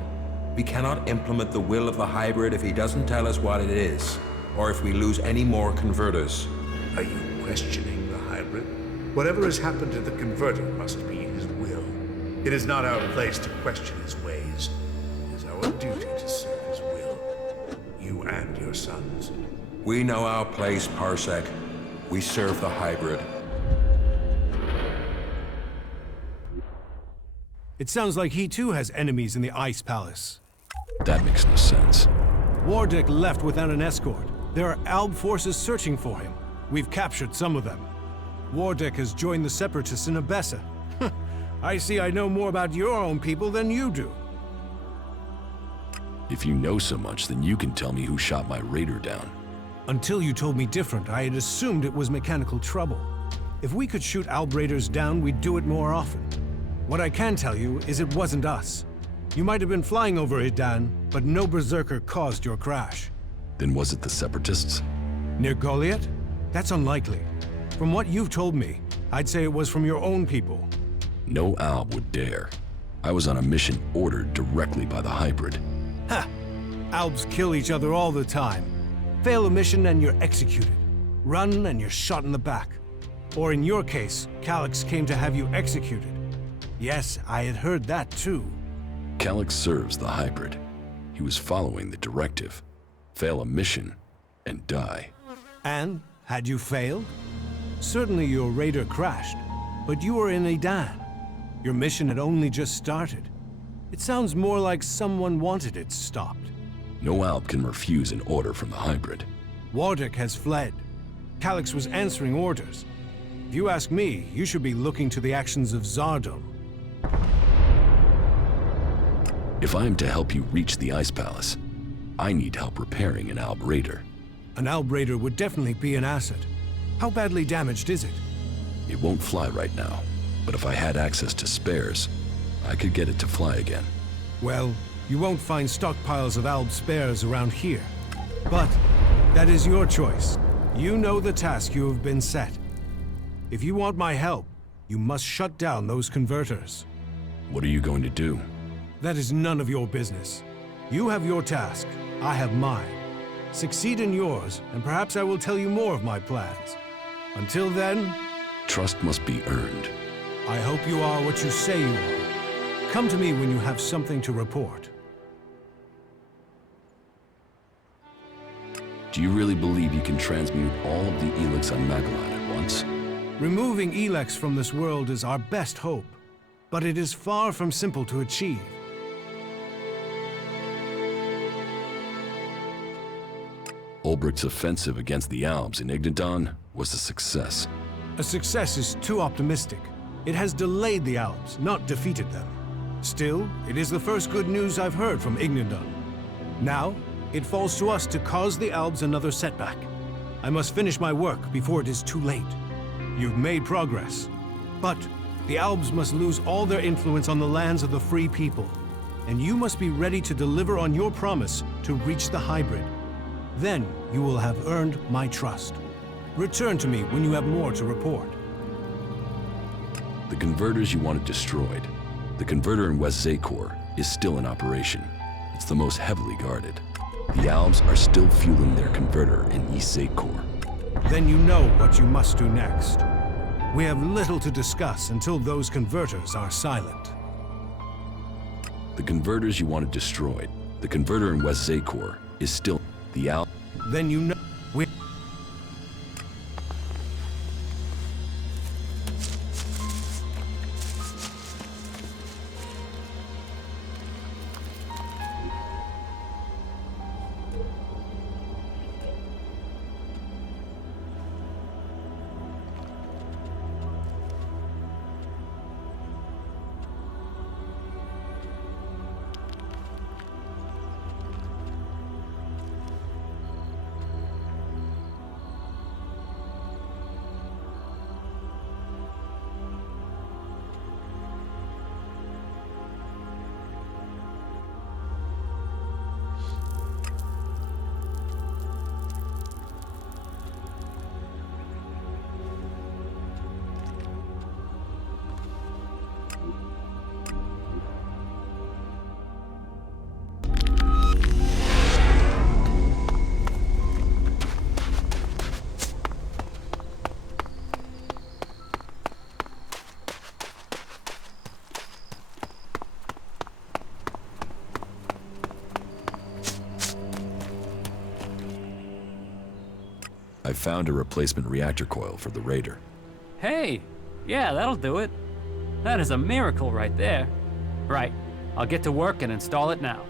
We cannot implement the will of the hybrid if he doesn't tell us what it is, or if we lose any more converters. Are you questioning the hybrid? Whatever has happened to the converter must be his will. It is not our place to question his ways. It is our duty to serve his will. You and your sons. We know our place, Parsec. We serve the hybrid. It sounds like he too has enemies in the Ice Palace. That makes no sense. Wardek left without an escort. There are Alb forces searching for him. We've captured some of them. Wardeck has joined the Separatists in Abessa. I see I know more about your own people than you do. If you know so much, then you can tell me who shot my raider down. Until you told me different, I had assumed it was mechanical trouble. If we could shoot Alb raiders down, we'd do it more often. What I can tell you is it wasn't us. You might have been flying over Idan, but no berserker caused your crash. Then was it the Separatists? Near Goliath? That's unlikely. From what you've told me, I'd say it was from your own people. No Alb would dare. I was on a mission ordered directly by the hybrid. Ha! Albs kill each other all the time. Fail a mission and you're executed. Run and you're shot in the back. Or in your case, Calyx came to have you executed. Yes, I had heard that too. Calyx serves the hybrid. He was following the directive. Fail a mission and die. And, had you failed? Certainly your raider crashed, but you were in Idan. Your mission had only just started. It sounds more like someone wanted it stopped. No Alb can refuse an order from the hybrid. Wardeck has fled. Calyx was answering orders. If you ask me, you should be looking to the actions of Zardom. If I am to help you reach the Ice Palace, I need help repairing an Alb raider. An Alb raider would definitely be an asset. How badly damaged is it? It won't fly right now, but if I had access to spares, I could get it to fly again. Well, you won't find stockpiles of Alb spares around here. But that is your choice. You know the task you have been set. If you want my help, you must shut down those converters. What are you going to do? That is none of your business. You have your task, I have mine. Succeed in yours, and perhaps I will tell you more of my plans. Until then... Trust must be earned. I hope you are what you say you are. Come to me when you have something to report. Do you really believe you can transmute all of the ELEX on Magellan at once? Removing ELEX from this world is our best hope, but it is far from simple to achieve. Ulbricht's offensive against the Albs in Ignadon was a success. A success is too optimistic. It has delayed the Albs, not defeated them. Still, it is the first good news I've heard from Ignadon. Now, it falls to us to cause the Albs another setback. I must finish my work before it is too late. You've made progress, but the Albs must lose all their influence on the lands of the free people, and you must be ready to deliver on your promise to reach the hybrid. Then you will have earned my trust. Return to me when you have more to report. The converters you wanted destroyed. The converter in West Zakor is still in operation. It's the most heavily guarded. The Albs are still fueling their converter in East Zakor. Then you know what you must do next. We have little to discuss until those converters are silent. The converters you wanted destroyed. The converter in West Zakor is still the Alb. Then you know we... I found a replacement reactor coil for the Raider. Hey, yeah, that'll do it. That is a miracle right there. Right, I'll get to work and install it now.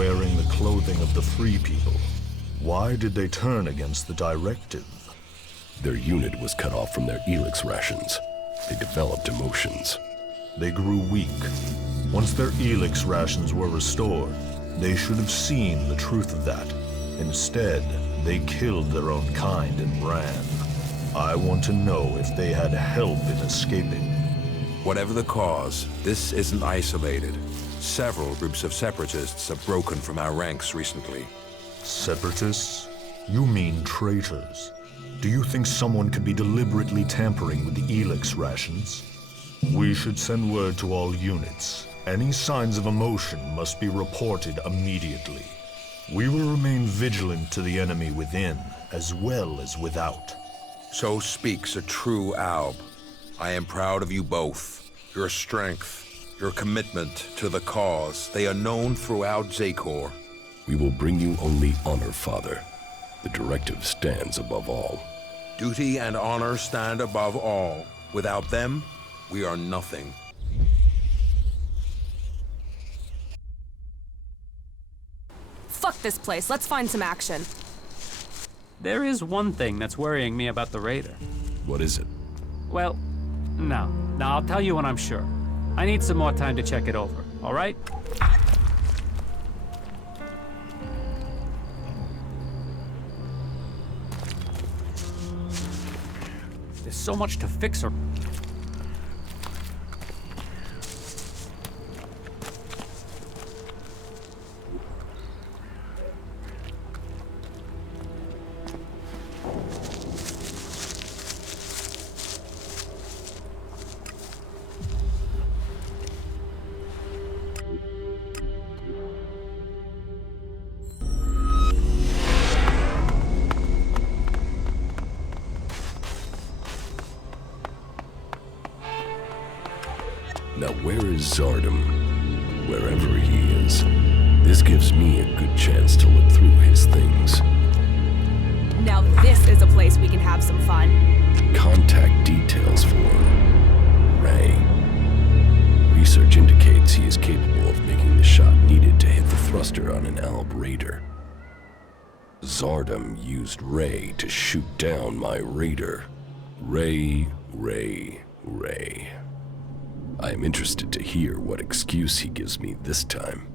wearing the clothing of the Free People. Why did they turn against the directive? Their unit was cut off from their ELEX rations. They developed emotions. They grew weak. Once their ELEX rations were restored, they should have seen the truth of that. Instead, they killed their own kind and ran. I want to know if they had help in escaping. Whatever the cause, this isn't isolated. Several groups of separatists have broken from our ranks recently. Separatists? You mean traitors. Do you think someone could be deliberately tampering with the ELEX rations? We should send word to all units. Any signs of emotion must be reported immediately. We will remain vigilant to the enemy within, as well as without. So speaks a true Alb. I am proud of you both. Your strength, your commitment to the cause, they are known throughout Zakor. We will bring you only honor, Father. The directive stands above all. Duty and honor stand above all. Without them, we are nothing. Fuck this place. Let's find some action. There is one thing that's worrying me about the raider. What is it? Well, no. I'll tell you when I'm sure. I need some more time to check it over, all right? There's so much to fix her. Now where is Zardom? Wherever he is. This gives me a good chance to look through his things. Now this is a place we can have some fun. Contact details for him. Ray. Research indicates he is capable of making the shot needed to hit the thruster on an Alb raider. Zardom used Ray to shoot down my raider. Ray. I am interested to hear what excuse he gives me this time.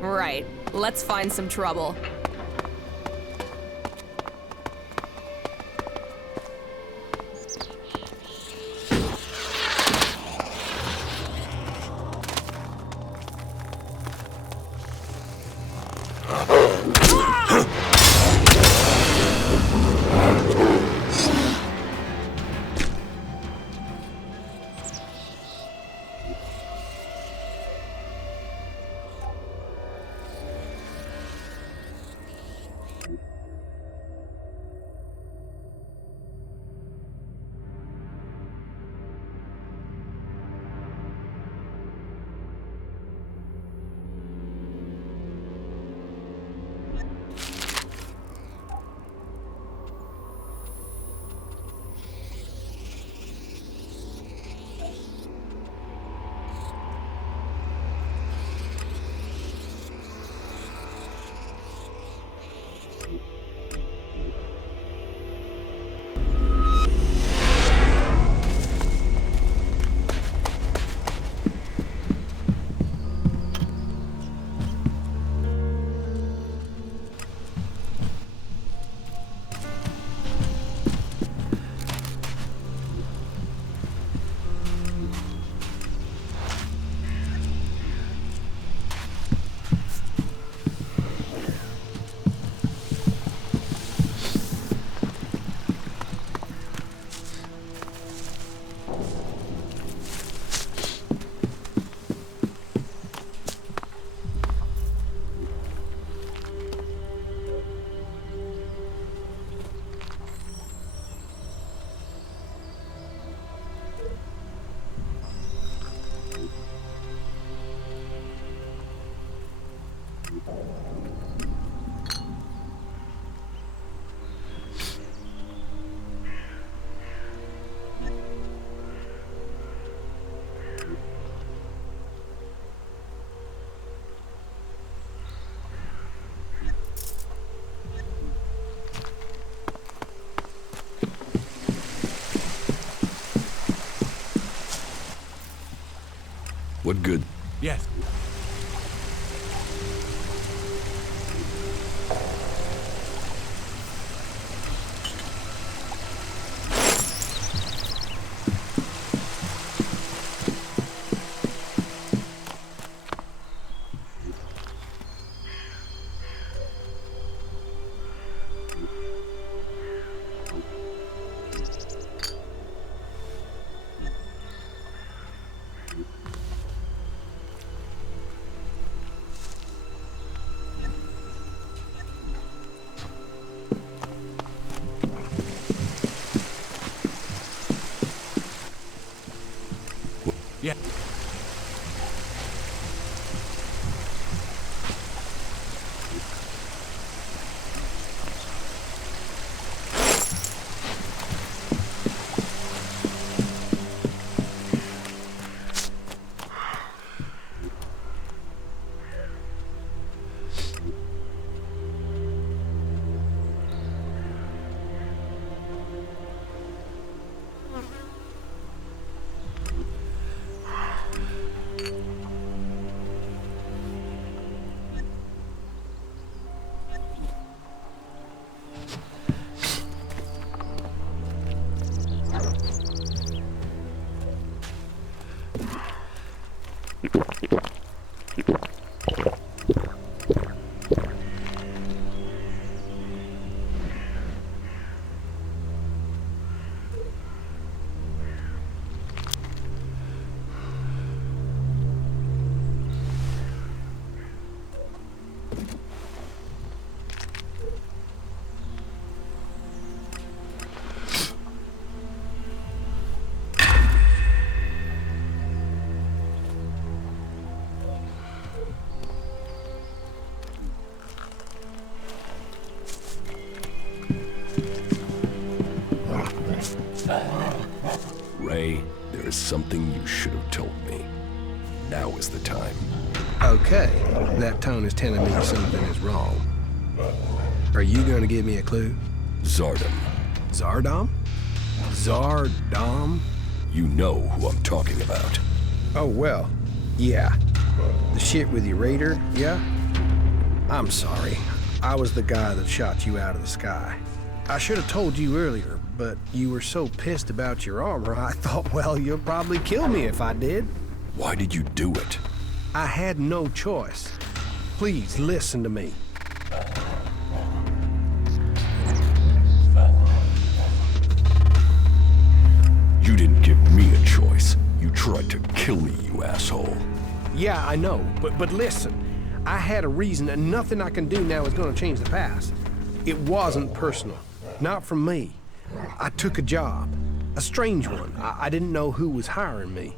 Right. Let's find some trouble. What good? Yes. Yeah. Ray, there is something you should have told me. Now is the time. Okay, that tone is telling me something is wrong. Are you going to give me a clue? Zardom. Zardom? Zardom? You know who I'm talking about. Oh, well, yeah. The shit with your raider, yeah? I'm sorry. I was the guy that shot you out of the sky. I should have told you earlier, but you were so pissed about your armor, I thought, well, you'll probably kill me if I did. Why did you do it? I had no choice. Please, listen to me. You didn't give me a choice. You tried to kill me, you asshole. Yeah, I know, but listen. I had a reason, and nothing I can do now is going to change the past. It wasn't personal. Not from me. I took a job. A strange one. I didn't know who was hiring me.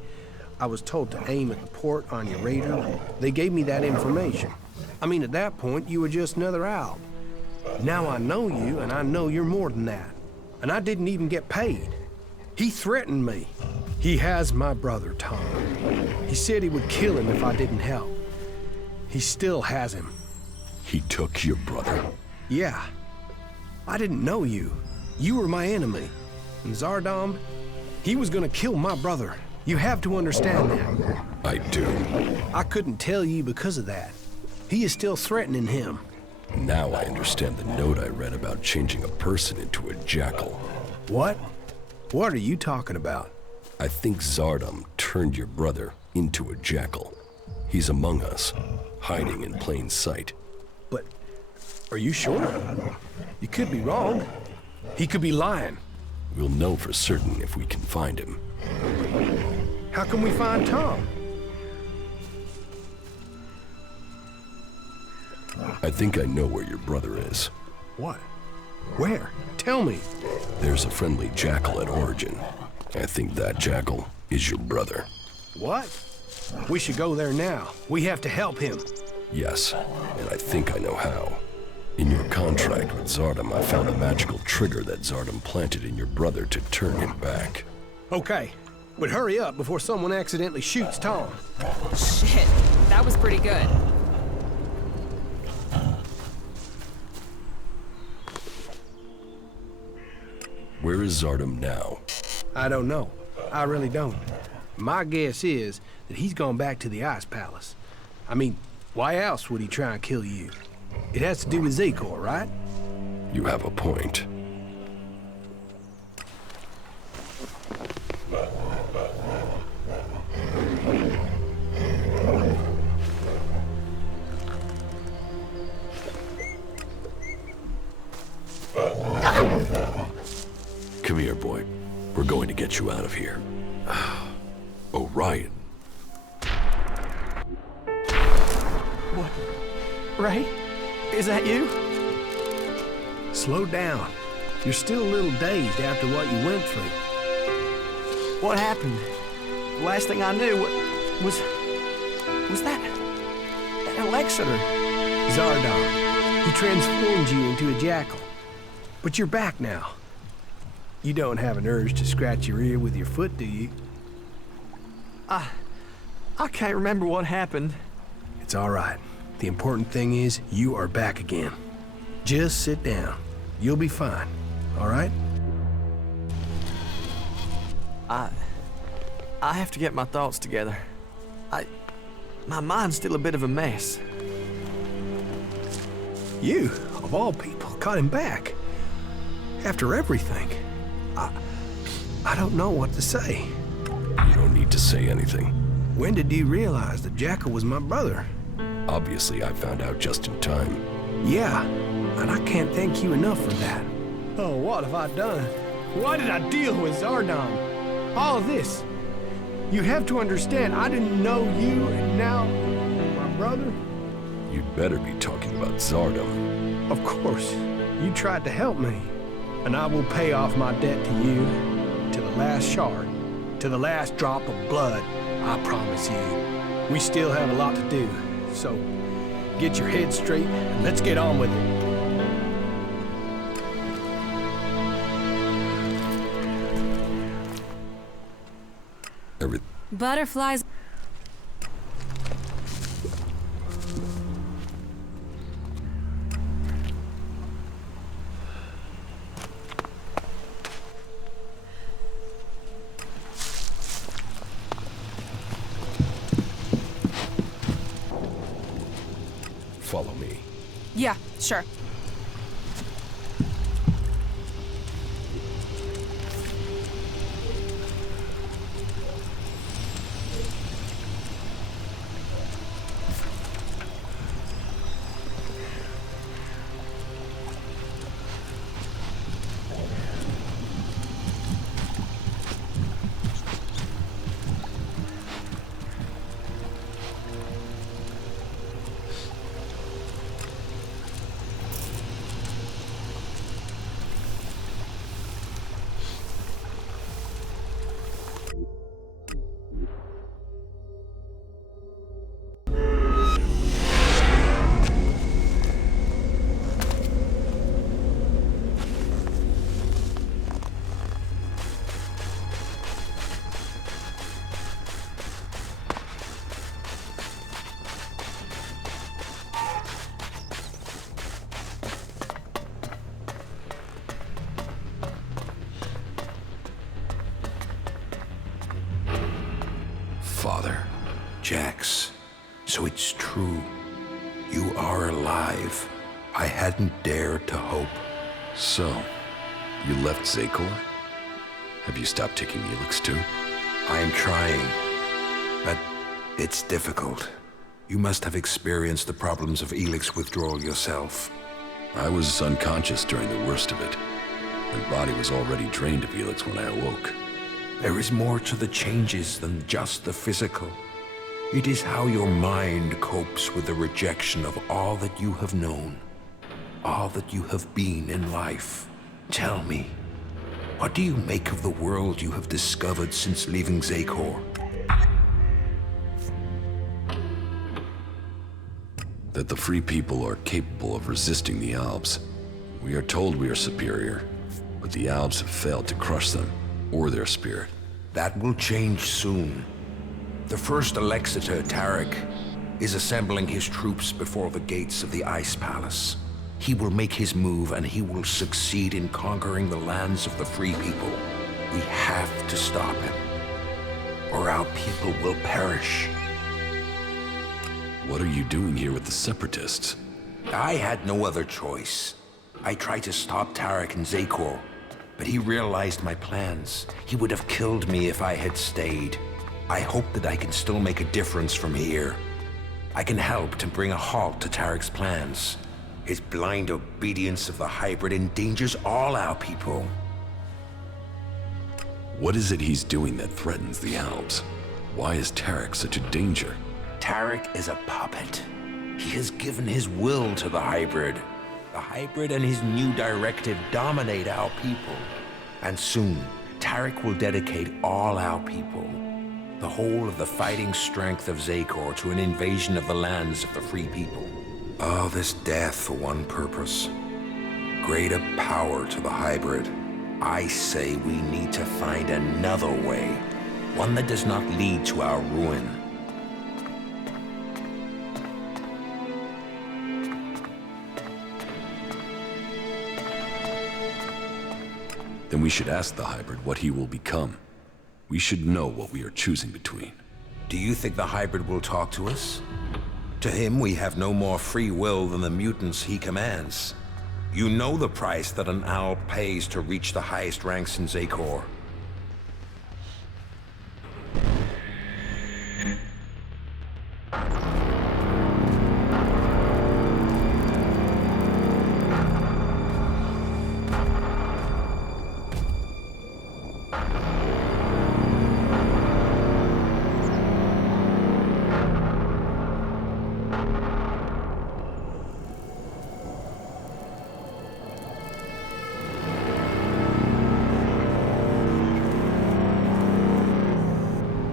I was told to aim at the port on your radar. They gave me that information. I mean, at that point, you were just another Alb. Now I know you, and I know you're more than that. And I didn't even get paid. He threatened me. He has my brother, Tom. He said he would kill him if I didn't help. He still has him. He took your brother? Yeah. I didn't know you. You were my enemy. And Zardom, he was gonna kill my brother. You have to understand that. I do. I couldn't tell you because of that. He is still threatening him. Now I understand the note I read about changing a person into a jackal. What? What are you talking about? I think Zardom turned your brother into a jackal. He's among us, hiding in plain sight. But are you sure? You could be wrong. He could be lying. We'll know for certain if we can find him. How can we find Tom? I think I know where your brother is. What? Where? Tell me. There's a friendly jackal at Origin. I think that jackal is your brother. What? We should go there now. We have to help him. Yes, and I think I know how. In your contract with Zardom, I found a magical trigger that Zardom planted in your brother to turn him back. Okay, but hurry up before someone accidentally shoots Tom. Shit, that was pretty good. Where is Zardom now? I don't know. I really don't. My guess is that he's gone back to the Ice Palace. I mean, why else would he try and kill you? It has to do with Zekor, right? You have a point. Come here, boy. We're going to get you out of here. Orion. What? Ray? Is that you? Slow down. You're still a little dazed after what you went through. What happened? The last thing I knew was that an Elexiter. Zardom. He transformed you into a jackal. But you're back now. You don't have an urge to scratch your ear with your foot, do you? I can't remember what happened. It's all right. The important thing is you are back again. Just sit down. You'll be fine, all right? I have to get my thoughts together. My mind's still a bit of a mess. You, of all people, got him back. After everything. I don't know what to say. You don't need to say anything. When did you realize that Jackal was my brother? Obviously, I found out just in time. Yeah, and I can't thank you enough for that. Oh, what have I done? Why did I deal with Zardom? All of this. You have to understand, I didn't know you, and now my brother? You'd better be talking about Zardom. Of course. You tried to help me, and I will pay off my debt to you, to the last shard, to the last drop of blood, I promise you. We still have a lot to do, so get your head straight, and let's get on with it. Butterflies. Follow me. Yeah, sure. Father. Jax, so it's true. You are alive. I hadn't dared to hope. So, you left Zekor? Have you stopped taking ELEX too? I am trying, but it's difficult. You must have experienced the problems of ELEX withdrawal yourself. I was unconscious during the worst of it. My body was already drained of ELEX when I awoke. There is more to the changes than just the physical. It is how your mind copes with the rejection of all that you have known, all that you have been in life. Tell me, what do you make of the world you have discovered since leaving Zekor? that the free people are capable of resisting the Albs. We are told we are superior, but the Albs have failed to crush them, or their spirit. That will change soon. The first Alexator, Tarek, is assembling his troops before the gates of the Ice Palace. He will make his move, and he will succeed in conquering the lands of the free people. We have to stop him, or our people will perish. What are you doing here with the Separatists? I had no other choice. I tried to stop Tarek and Zakor, but he realized my plans. He would have killed me if I had stayed. I hope that I can still make a difference from here. I can help to bring a halt to Tarek's plans. His blind obedience of the hybrid endangers all our people. What is it he's doing that threatens the Albs? Why is Tarek such a danger? Tarek is a puppet. He has given his will to the hybrid. The hybrid and his new directive dominate our people. And soon, Tarek will dedicate all our people, the whole of the fighting strength of Zakor, to an invasion of the lands of the free people. All this death for one purpose. Greater power to the hybrid. I say we need to find another way. One that does not lead to our ruin. Then we should ask the hybrid what he will become. We should know what we are choosing between. Do you think the hybrid will talk to us? To him, we have no more free will than the mutants he commands. You know the price that an owl pays to reach the highest ranks in Zakor.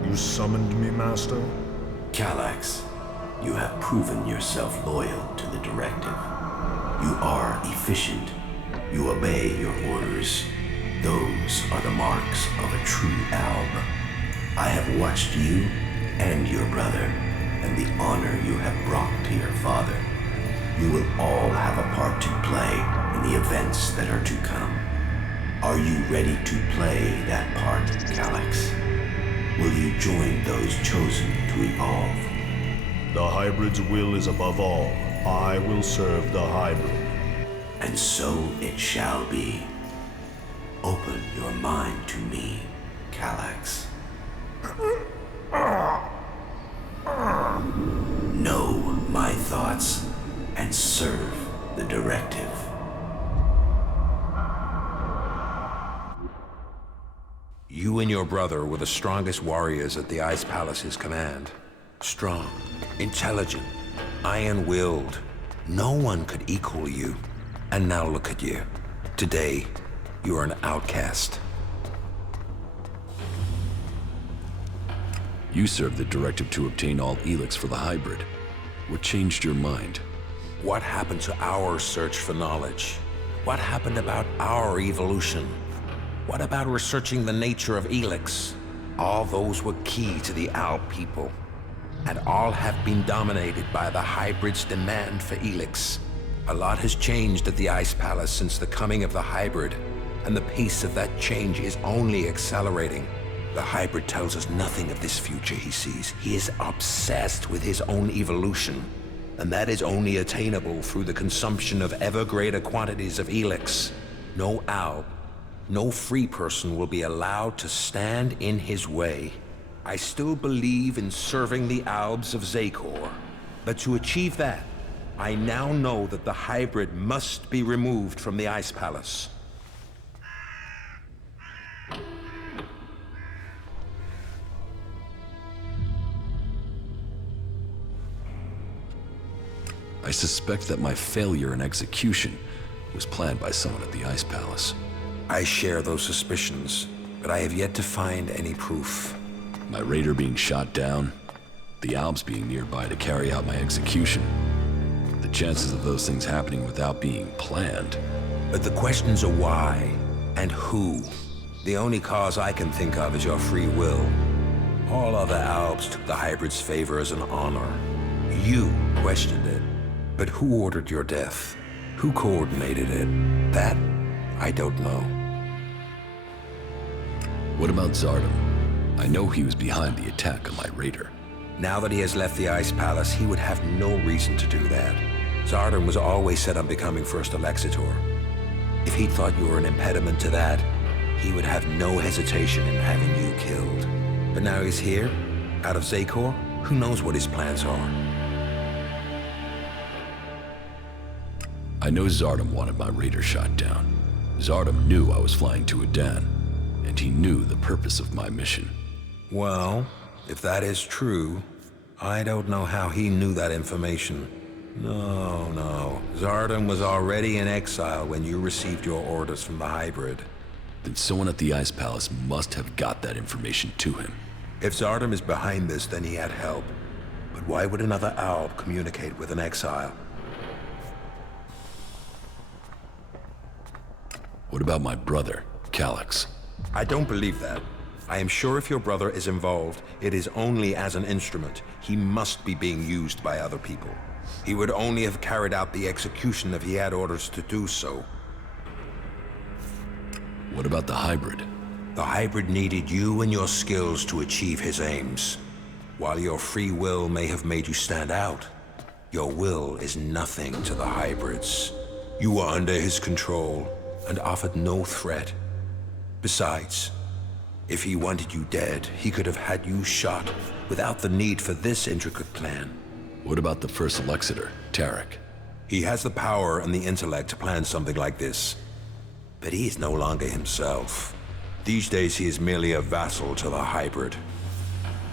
You summoned me, Master? Calax, you have proven yourself loyal to the directive. You are efficient. You obey your orders. Those are the marks of a true Alb. I have watched you and your brother, and the honor you have brought to your father. You will all have a part to play in the events that are to come. Are you ready to play that part, Calax? Will you join those chosen to evolve? The hybrid's will is above all. I will serve the hybrid. And so it shall be. Open your mind to me, Calax. Know my thoughts and serve the directive. You and your brother were the strongest warriors at the Ice Palace's command. Strong, intelligent, iron-willed. No one could equal you. And now look at you. Today, you are an outcast. You served the directive to obtain all ELEX for the hybrid. What changed your mind? What happened to our search for knowledge? What happened about our evolution? What about researching the nature of ELEX? All those were key to the Owl people. And all have been dominated by the hybrid's demand for ELEX. A lot has changed at the Ice Palace since the coming of the hybrid, and the pace of that change is only accelerating. The hybrid tells us nothing of this future he sees. He is obsessed with his own evolution, and that is only attainable through the consumption of ever greater quantities of ELEX. No Owl, no free person will be allowed to stand in his way. I still believe in serving the Albs of Zakor, but to achieve that, I now know that the hybrid must be removed from the Ice Palace. I suspect that my failure in execution was planned by someone at the Ice Palace. I share those suspicions, but I have yet to find any proof. My raider being shot down, the Albs being nearby to carry out my execution. chances of those things happening without being planned. But the questions are why and who. The only cause I can think of is your free will. All other Albs took the hybrid's favor as an honor. You questioned it. But who ordered your death? Who coordinated it? That, I don't know. What about Zardom? I know he was behind the attack on my raider. Now that he has left the Ice Palace, he would have no reason to do that. Zardom was always set on becoming First Elexitor. If he thought you were an impediment to that, he would have no hesitation in having you killed. But now he's here, out of Zakor, who knows what his plans are? I know Zardom wanted my raider shot down. Zardom knew I was flying to Adan, and he knew the purpose of my mission. Well, if that is true, I don't know how he knew that information. No. Zardom was already in exile when you received your orders from the hybrid. Then someone at the Ice Palace must have got that information to him. If Zardom is behind this, then he had help. But why would another Alb communicate with an exile? What about my brother, Calyx? I don't believe that. I am sure if your brother is involved, it is only as an instrument. He must be being used by other people. He would only have carried out the execution if he had orders to do so. What about the hybrid? The hybrid needed you and your skills to achieve his aims. While your free will may have made you stand out, your will is nothing to the hybrids. You were under his control and offered no threat. Besides, if he wanted you dead, he could have had you shot without the need for this intricate plan. What about the First Elexitor, Tarek? He has the power and the intellect to plan something like this. But he is no longer himself. These days he is merely a vassal to the hybrid.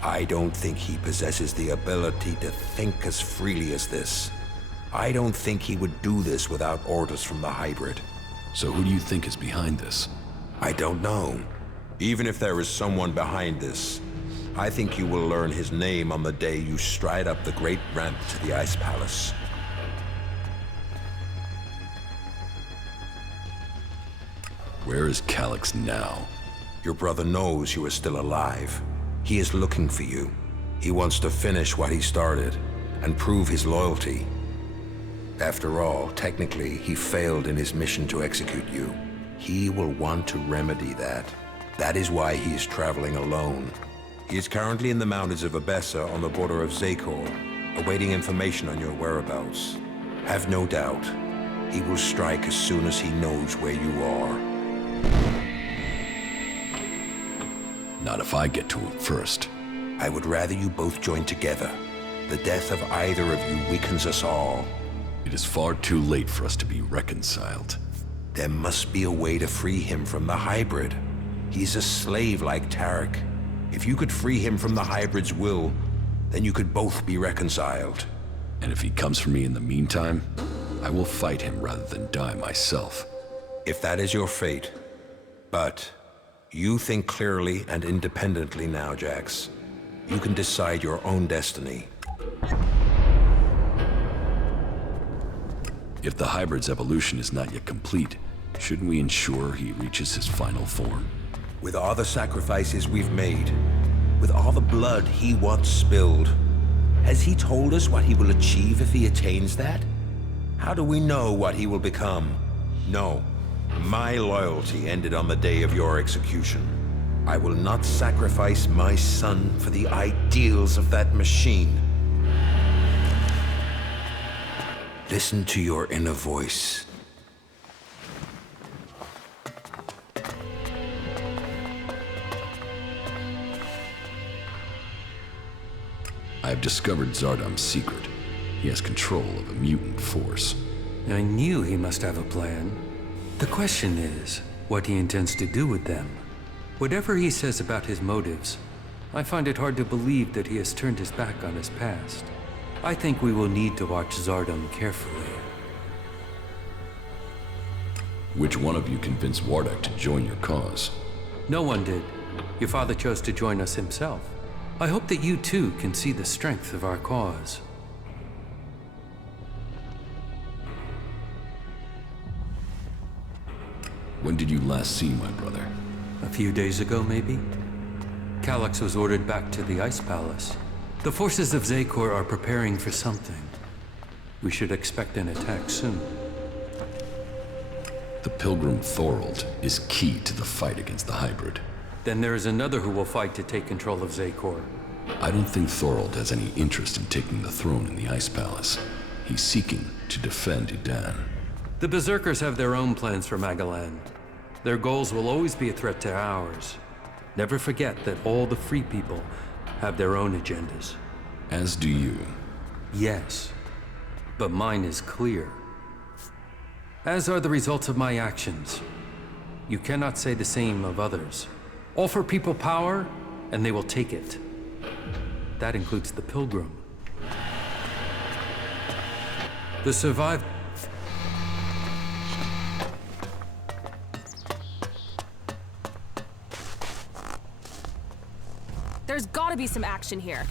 I don't think he possesses the ability to think as freely as this. I don't think he would do this without orders from the hybrid. So who do you think is behind this? I don't know. Even if there is someone behind this, I think you will learn his name on the day you stride up the great ramp to the Ice Palace. Where is Calyx now? Your brother knows you are still alive. He is looking for you. He wants to finish what he started and prove his loyalty. After all, technically, he failed in his mission to execute you. He will want to remedy that. That is why he is traveling alone. He is currently in the mountains of Abessa on the border of Zakor, awaiting information on your whereabouts. Have no doubt, he will strike as soon as he knows where you are. Not if I get to him first. I would rather you both join together. The death of either of you weakens us all. It is far too late for us to be reconciled. There must be a way to free him from the hybrid. He's a slave like Tarek. If you could free him from the hybrid's will, then you could both be reconciled. And if he comes for me in the meantime, I will fight him rather than die myself. If that is your fate. But you think clearly and independently now, Jax. You can decide your own destiny. If the hybrid's evolution is not yet complete, shouldn't we ensure he reaches his final form? With all the sacrifices we've made, with all the blood he once spilled, has he told us what he will achieve if he attains that? How do we know what he will become? No. My loyalty ended on the day of your execution. I will not sacrifice my son for the ideals of that machine. Listen to your inner voice. I have discovered Zardom's secret. He has control of a mutant force. I knew he must have a plan. The question is, what he intends to do with them. Whatever he says about his motives, I find it hard to believe that he has turned his back on his past. I think we will need to watch Zardom carefully. Which one of you convinced Wardak to join your cause? No one did. Your father chose to join us himself. I hope that you too can see the strength of our cause. When did you last see my brother? A few days ago, maybe? Calyx was ordered back to the Ice Palace. The forces of Zakor are preparing for something. We should expect an attack soon. The Pilgrim Thorold is key to the fight against the hybrid. Then there is another who will fight to take control of Zakor. I don't think Thorold has any interest in taking the throne in the Ice Palace. He's seeking to defend Edan. The Berserkers have their own plans for Magalan. Their goals will always be a threat to ours. Never forget that all the free people have their own agendas. As do you. Yes, but mine is clear. As are the results of my actions. You cannot say the same of others. Offer people power, and they will take it. That includes the Pilgrim. The survived. There's gotta be some action here.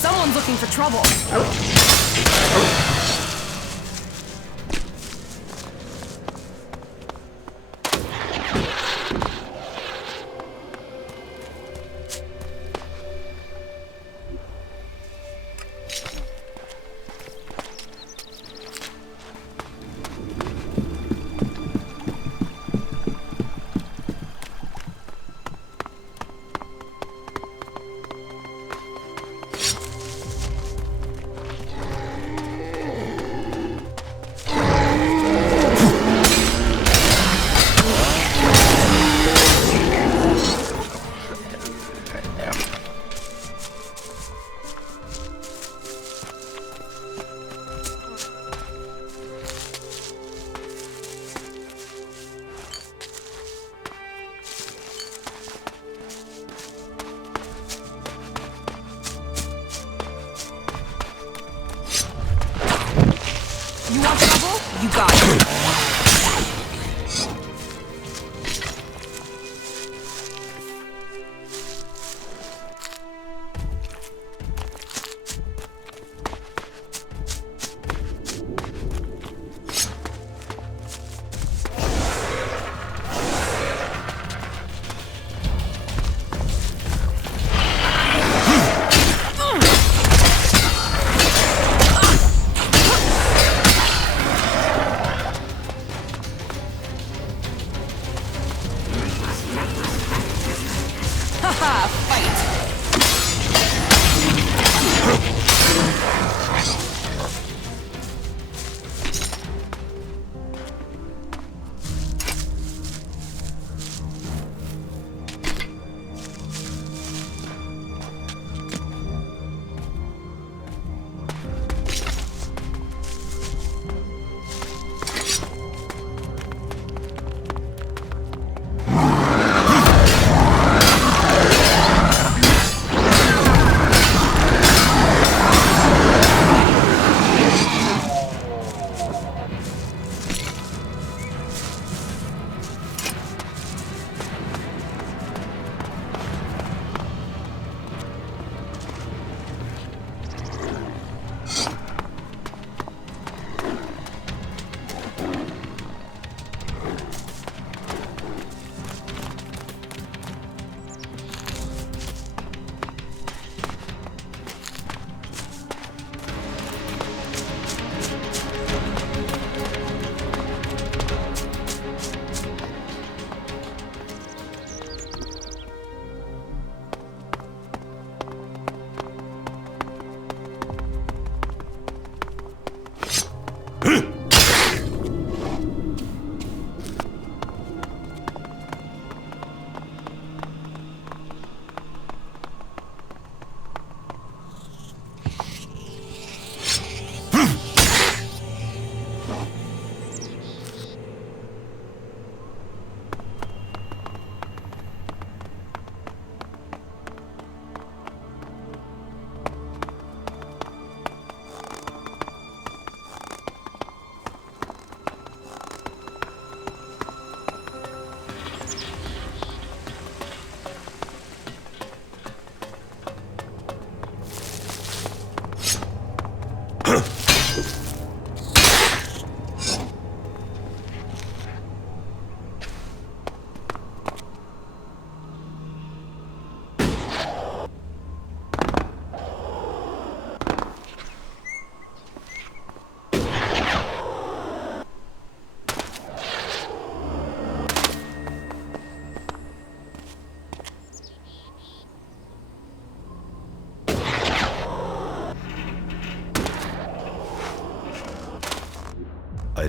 Someone's looking for trouble.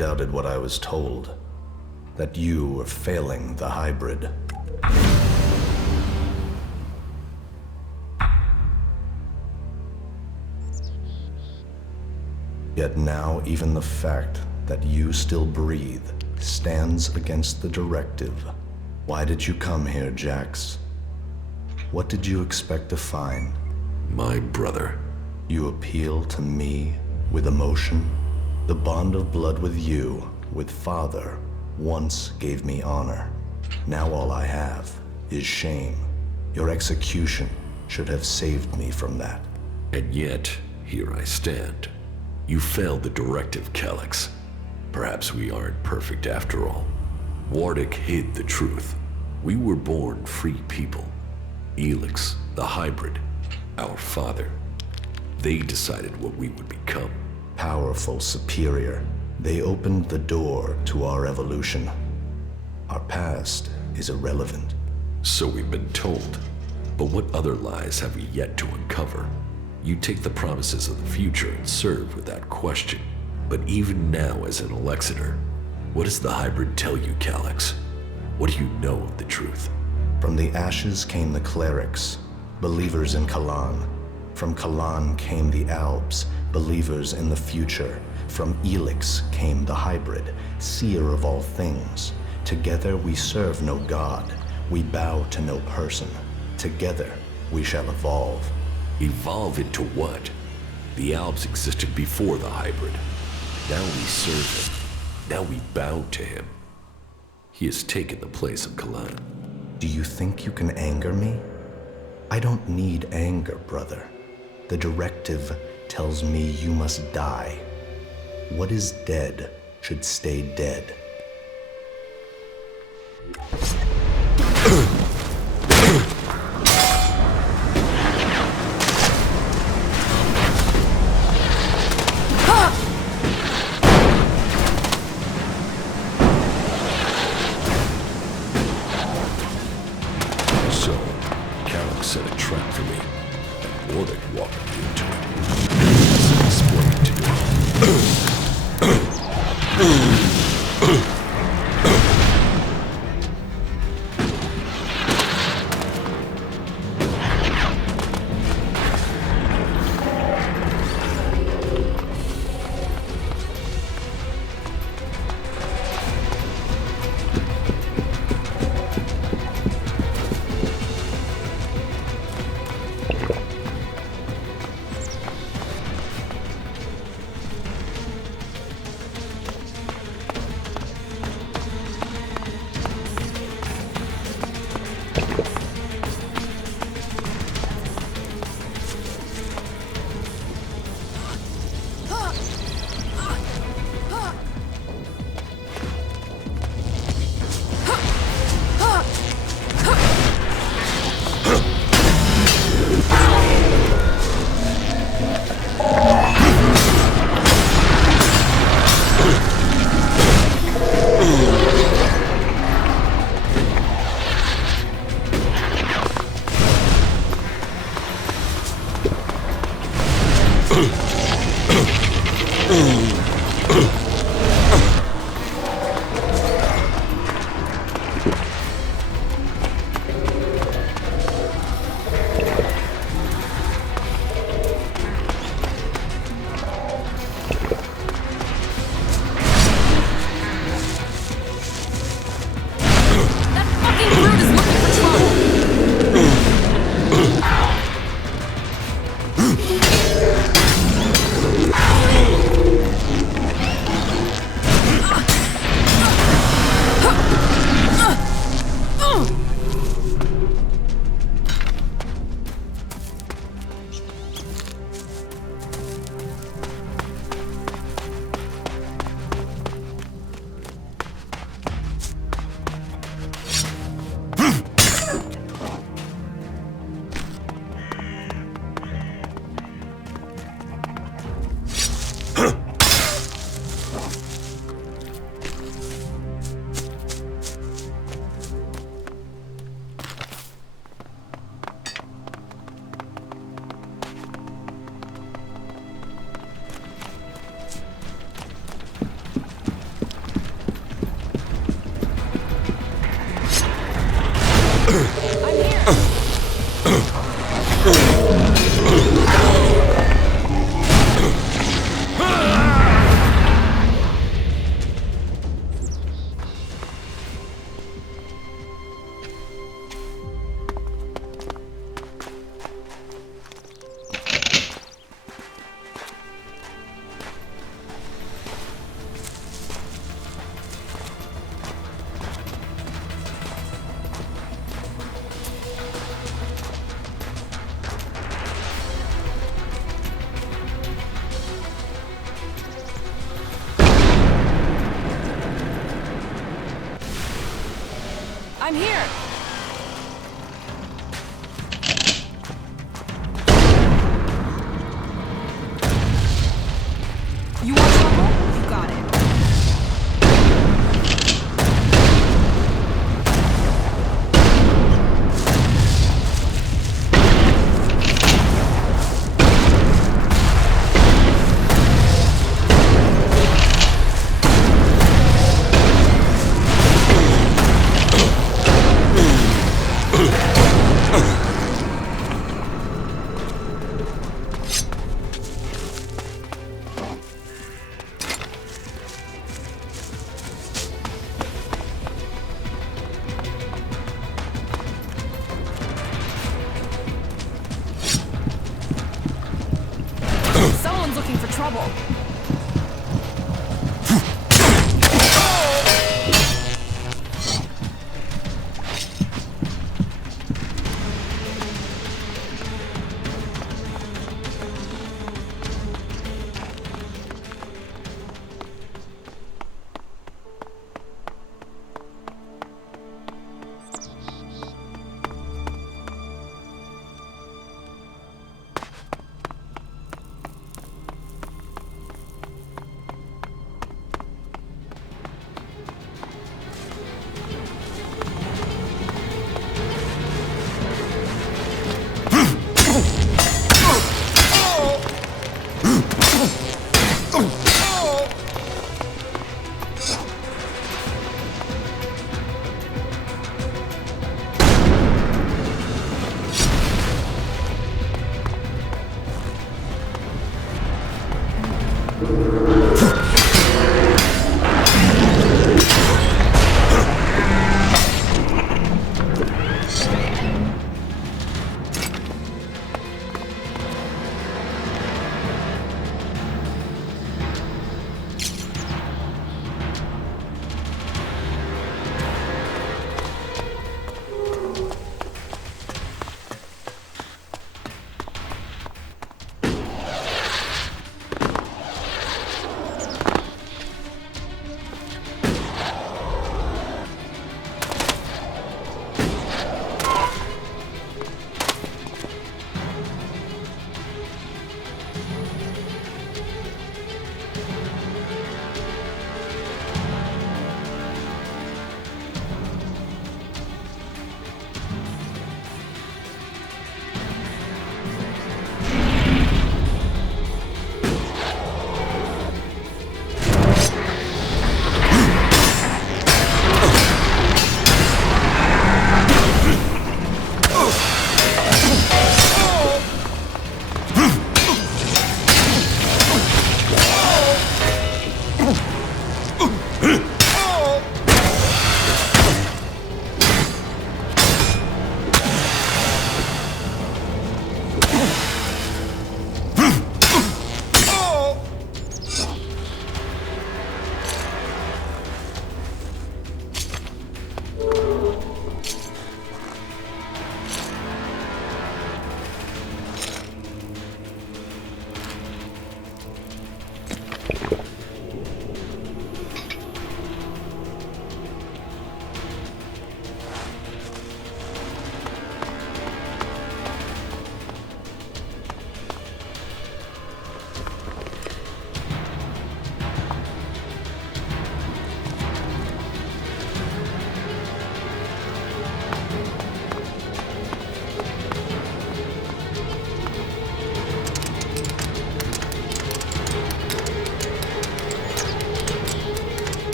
doubted what I was told. That you were failing the hybrid. Yet now even the fact that you still breathe stands against the directive. Why did you come here, Jax? What did you expect to find? My brother. You appeal to me with emotion? The bond of blood with you, with Father, once gave me honor. Now all I have is shame. Your execution should have saved me from that. And yet, here I stand. You failed the directive, Calyx. Perhaps we aren't perfect after all. Wardic hid the truth. We were born free people. ELEX, the hybrid, our father. They decided what we would become. Powerful, superior. They opened the door to our evolution. Our past is irrelevant. So we've been told. But what other lies have we yet to uncover? You take the promises of the future and serve without question. But even now as an Elexiter, what does the hybrid tell you, Calyx? What do you know of the truth? From the ashes came the clerics, believers in Kalan. From Kalan came the Albs, believers in the future. From ELEX came the hybrid, seer of all things. Together we serve no god, we bow to no person. Together we shall evolve. Evolve into what? The Albs existed before the hybrid. Now we serve him. Now we bow to him. He has taken the place of Kalan. Do you think you can anger me? I don't need anger, brother. The directive tells me you must die. What is dead should stay dead. So, Calyx set a trap for me, and Wardic walked me into it. As explained to you. I'm here! You want trouble? You got it. Someone's looking for trouble.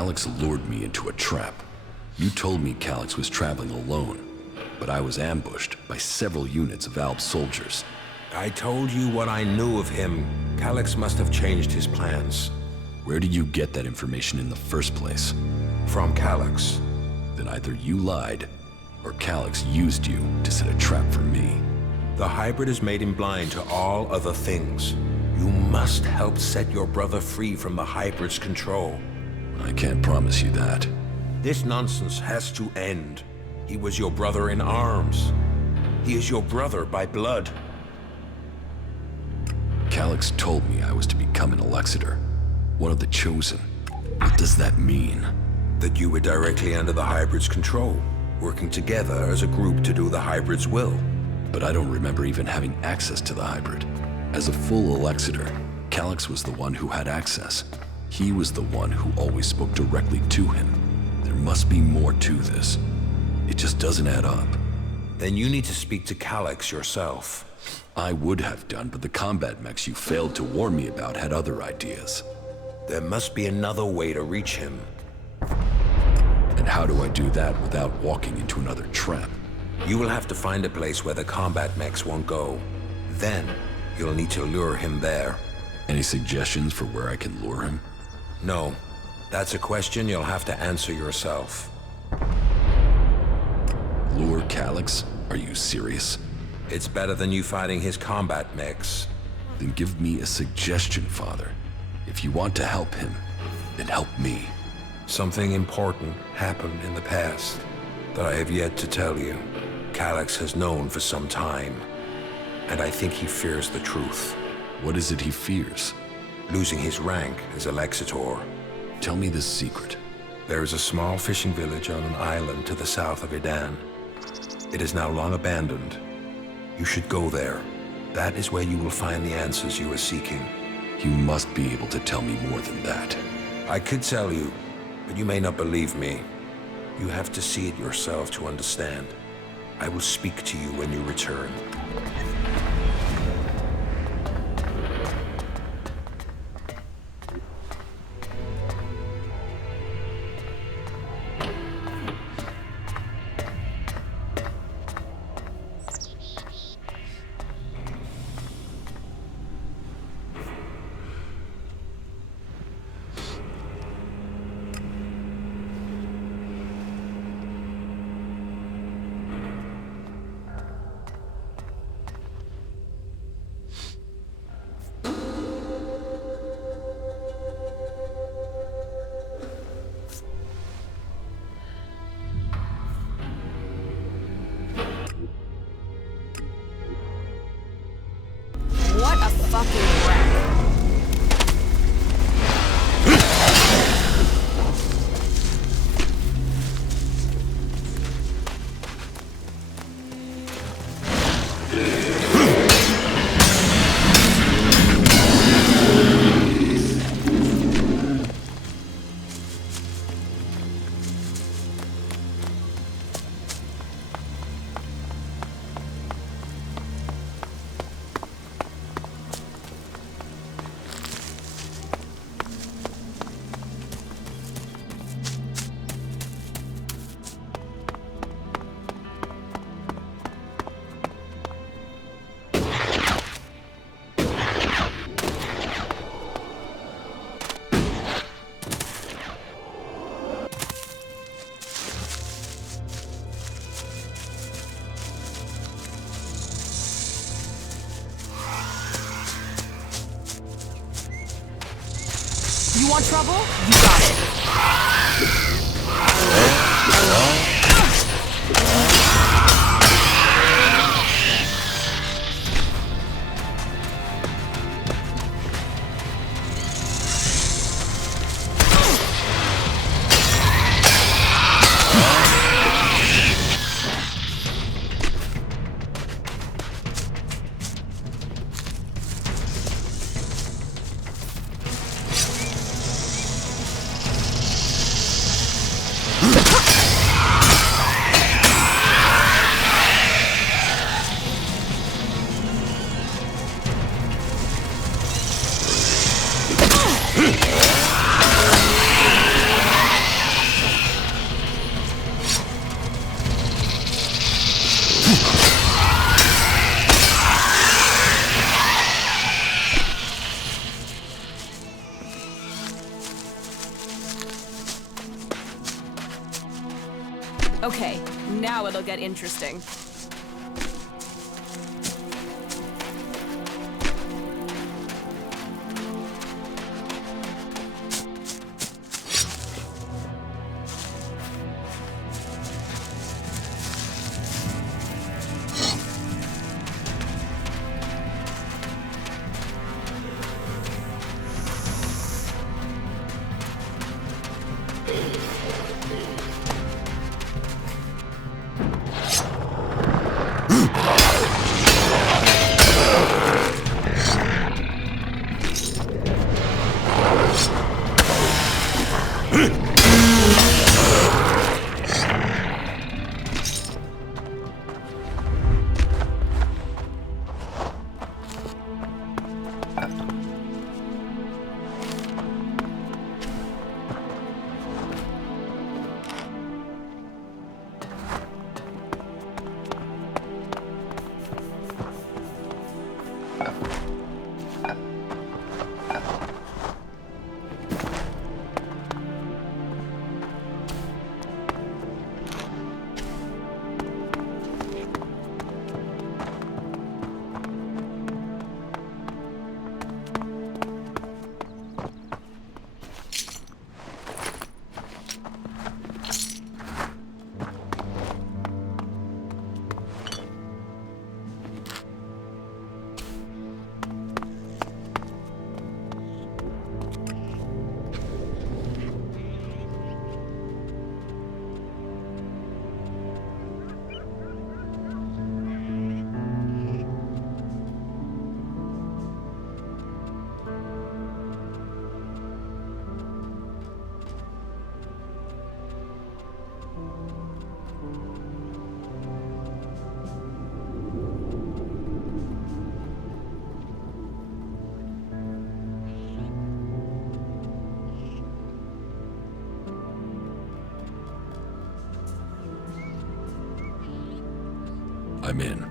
Calix lured me into a trap. You told me Calix was traveling alone, but I was ambushed by several units of Alb soldiers. I told you what I knew of him. Calix must have changed his plans. Where did you get that information in the first place? From Calix. Then either you lied, or Calix used you to set a trap for me. The hybrid has made him blind to all other things. You must help set your brother free from the hybrid's control. I can't promise you that. This nonsense has to end. He was your brother in arms. He is your brother by blood. Calix told me I was to become an Elexiter, one of the Chosen. What does that mean? That you were directly under the hybrid's control, working together as a group to do the hybrid's will. But I don't remember even having access to the hybrid. As a full Elexiter, Calix was the one who had access. He was the one who always spoke directly to him. There must be more to this. It just doesn't add up. Then you need to speak to Calix yourself. I would have done, but the combat mechs you failed to warn me about had other ideas. There must be another way to reach him. And how do I do that without walking into another trap? You will have to find a place where the combat mechs won't go. Then, you'll need to lure him there. Any suggestions for where I can lure him? No. That's a question you'll have to answer yourself. Lure Calix? Are you serious? It's better than you fighting his combat mechs. Then give me a suggestion, Father. If you want to help him, then help me. Something important happened in the past that I have yet to tell you. Calix has known for some time, and I think he fears the truth. What is it he fears? Losing his rank as Elexitor. Tell me this secret. There is a small fishing village on an island to the south of Idan. It is now long abandoned. You should go there. That is where you will find the answers you are seeking. You must be able to tell me more than that. I could tell you, but you may not believe me. You have to see it yourself to understand. I will speak to you when you return. You want trouble? You got it. Okay, now it'll get interesting. I'm in.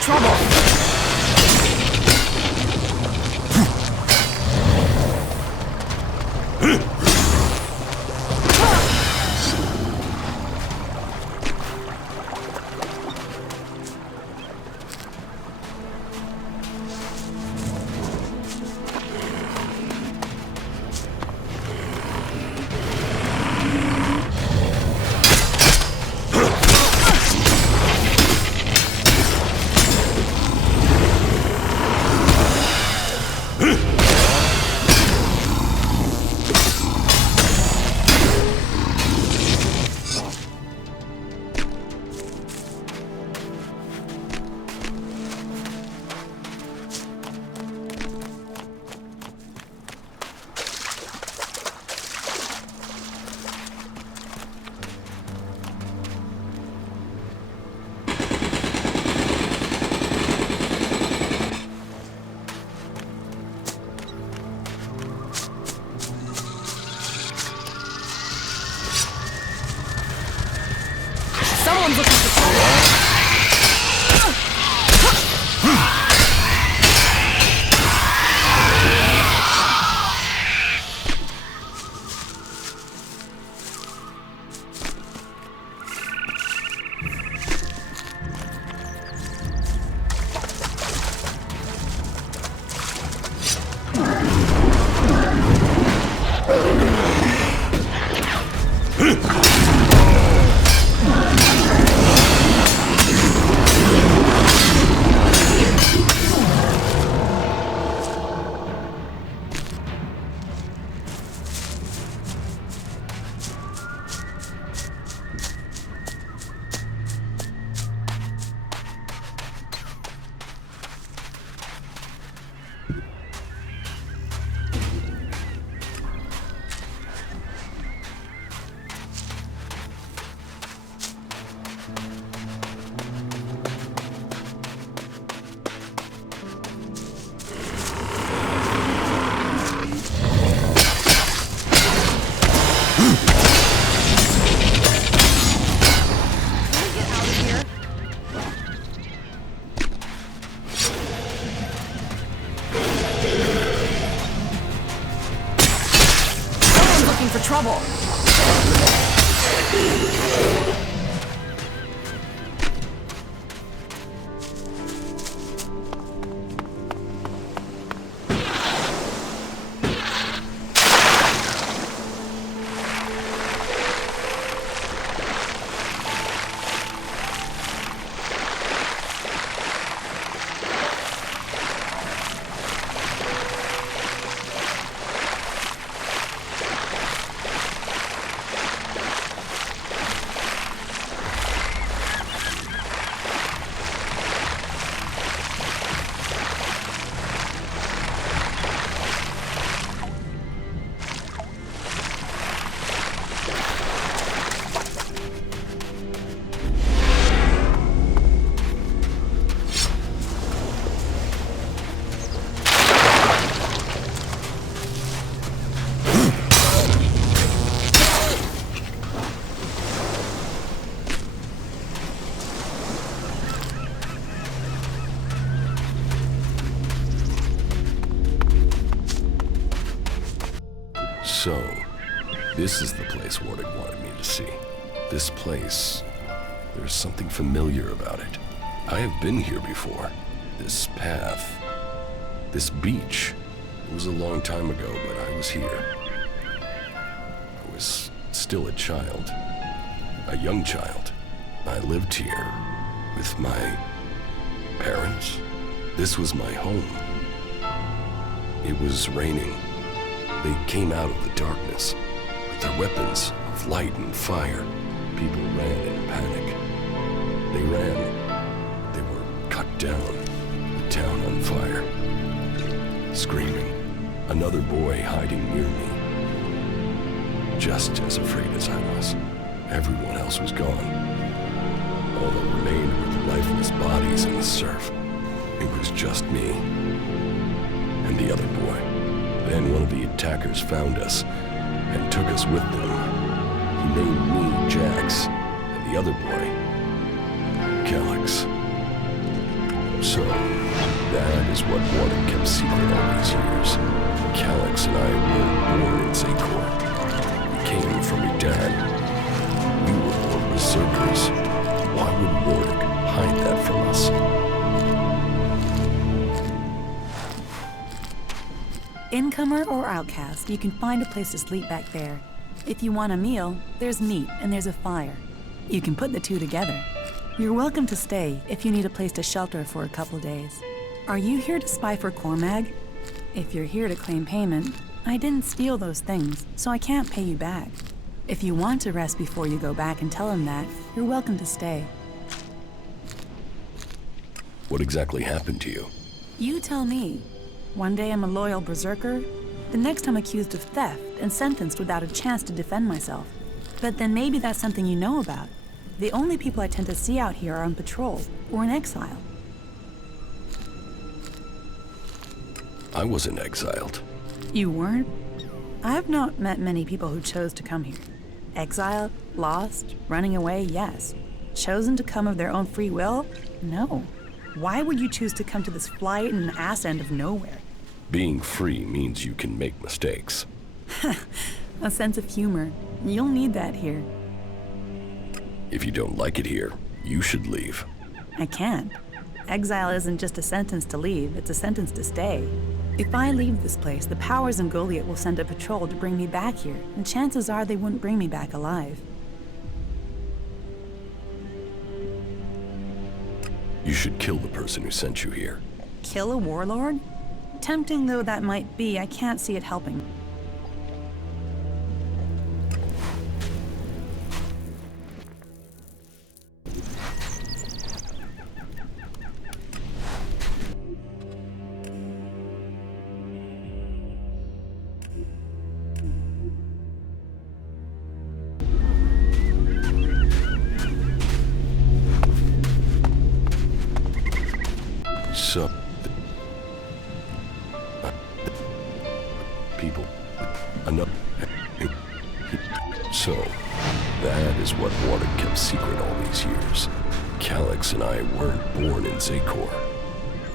trouble! Someone's looking for trouble! For trouble. So, this is the place Wardick wanted me to see. This place, there's something familiar about it. I have been here before. This path, this beach. It was a long time ago, but I was here. I was still a child, a young child. I lived here with my parents. This was my home. It was raining. They came out of the darkness with their weapons of light and fire. People ran in panic. They ran. They were cut down. The town on fire. Screaming. Another boy hiding near me. Just as afraid as I was. Everyone else was gone. All that remained were the lifeless bodies in the surf. It was just me and the other boy. Then one of the attackers found us and took us with them. He named me Jax, and the other boy, Kellex. So, that is what Warden kept secret all these years. Calyx and I weren't born in Zakor. We came from Edan. We were born berserkers. Why would Wardic hide that from us? Incomer or outcast, you can find a place to sleep back there. If you want a meal, there's meat and there's a fire. You can put the two together. You're welcome to stay if you need a place to shelter for a couple days. Are you here to spy for Cormag? If you're here to claim payment, I didn't steal those things, so I can't pay you back. If you want to rest before you go back and tell him that, you're welcome to stay. What exactly happened to you? You tell me. One day I'm a loyal berserker, the next I'm accused of theft and sentenced without a chance to defend myself. But then maybe that's something you know about. The only people I tend to see out here are on patrol or in exile. I wasn't exiled. You weren't? I've not met many people who chose to come here. Exiled, lost, running away, yes. Chosen to come of their own free will? No. Why would you choose to come to this flight and ass end of nowhere? Being free means you can make mistakes. A sense of humor. You'll need that here. If you don't like it here, you should leave. I can't. Exile isn't just a sentence to leave, it's a sentence to stay. If I leave this place, the powers in Goliath will send a patrol to bring me back here, and chances are they wouldn't bring me back alive. You should kill the person who sent you here. Kill a warlord? Tempting though that might be, I can't see it helping. So, people, enough. So, that is what Warden kept secret all these years. Calyx and I weren't born in Zakor.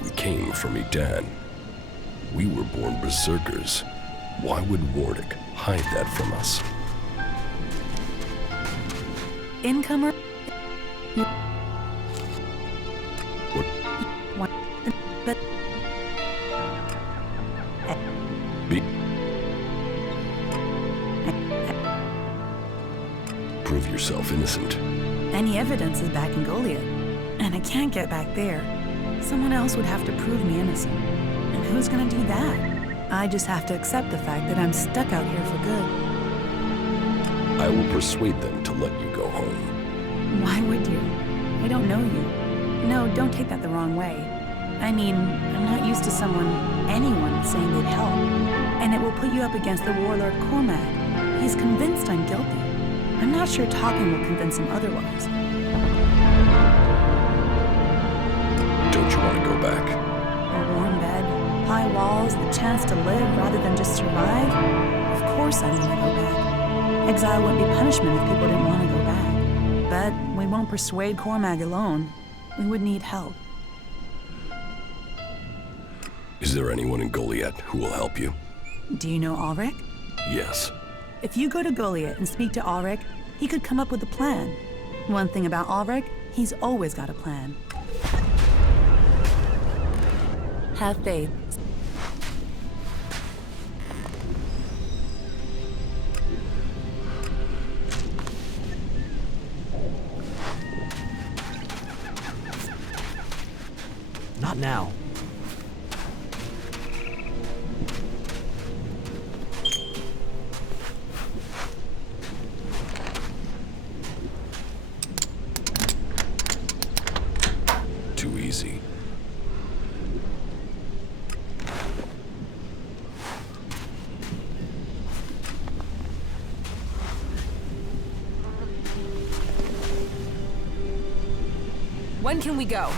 We came from Edan. We were born berserkers. Why would Wardic hide that from us? Incomer? What? But... Prove yourself innocent. Any evidence is back in Goliath, and I can't get back there. Someone else would have to prove me innocent. And who's gonna do that? I just have to accept the fact that I'm stuck out here for good. I will persuade them to let you go home. Why would you? I don't know you. No, don't take that the wrong way. I mean, I'm not used to anyone saying they'd help. And it will put you up against the warlord Cormag. He's convinced I'm guilty. I'm not sure talking will convince him otherwise. Don't you want to go back? A warm bed, high walls, the chance to live rather than just survive? Of course I want to go back. Exile wouldn't be punishment if people didn't want to go back. But we won't persuade Cormag alone. We would need help. Is there anyone in Goliath who will help you? Do you know Ulrich? Yes. If you go to Goliath and speak to Ulrich, he could come up with a plan. One thing about Ulrich, he's always got a plan. Have faith. Not now. Too easy. When can we go?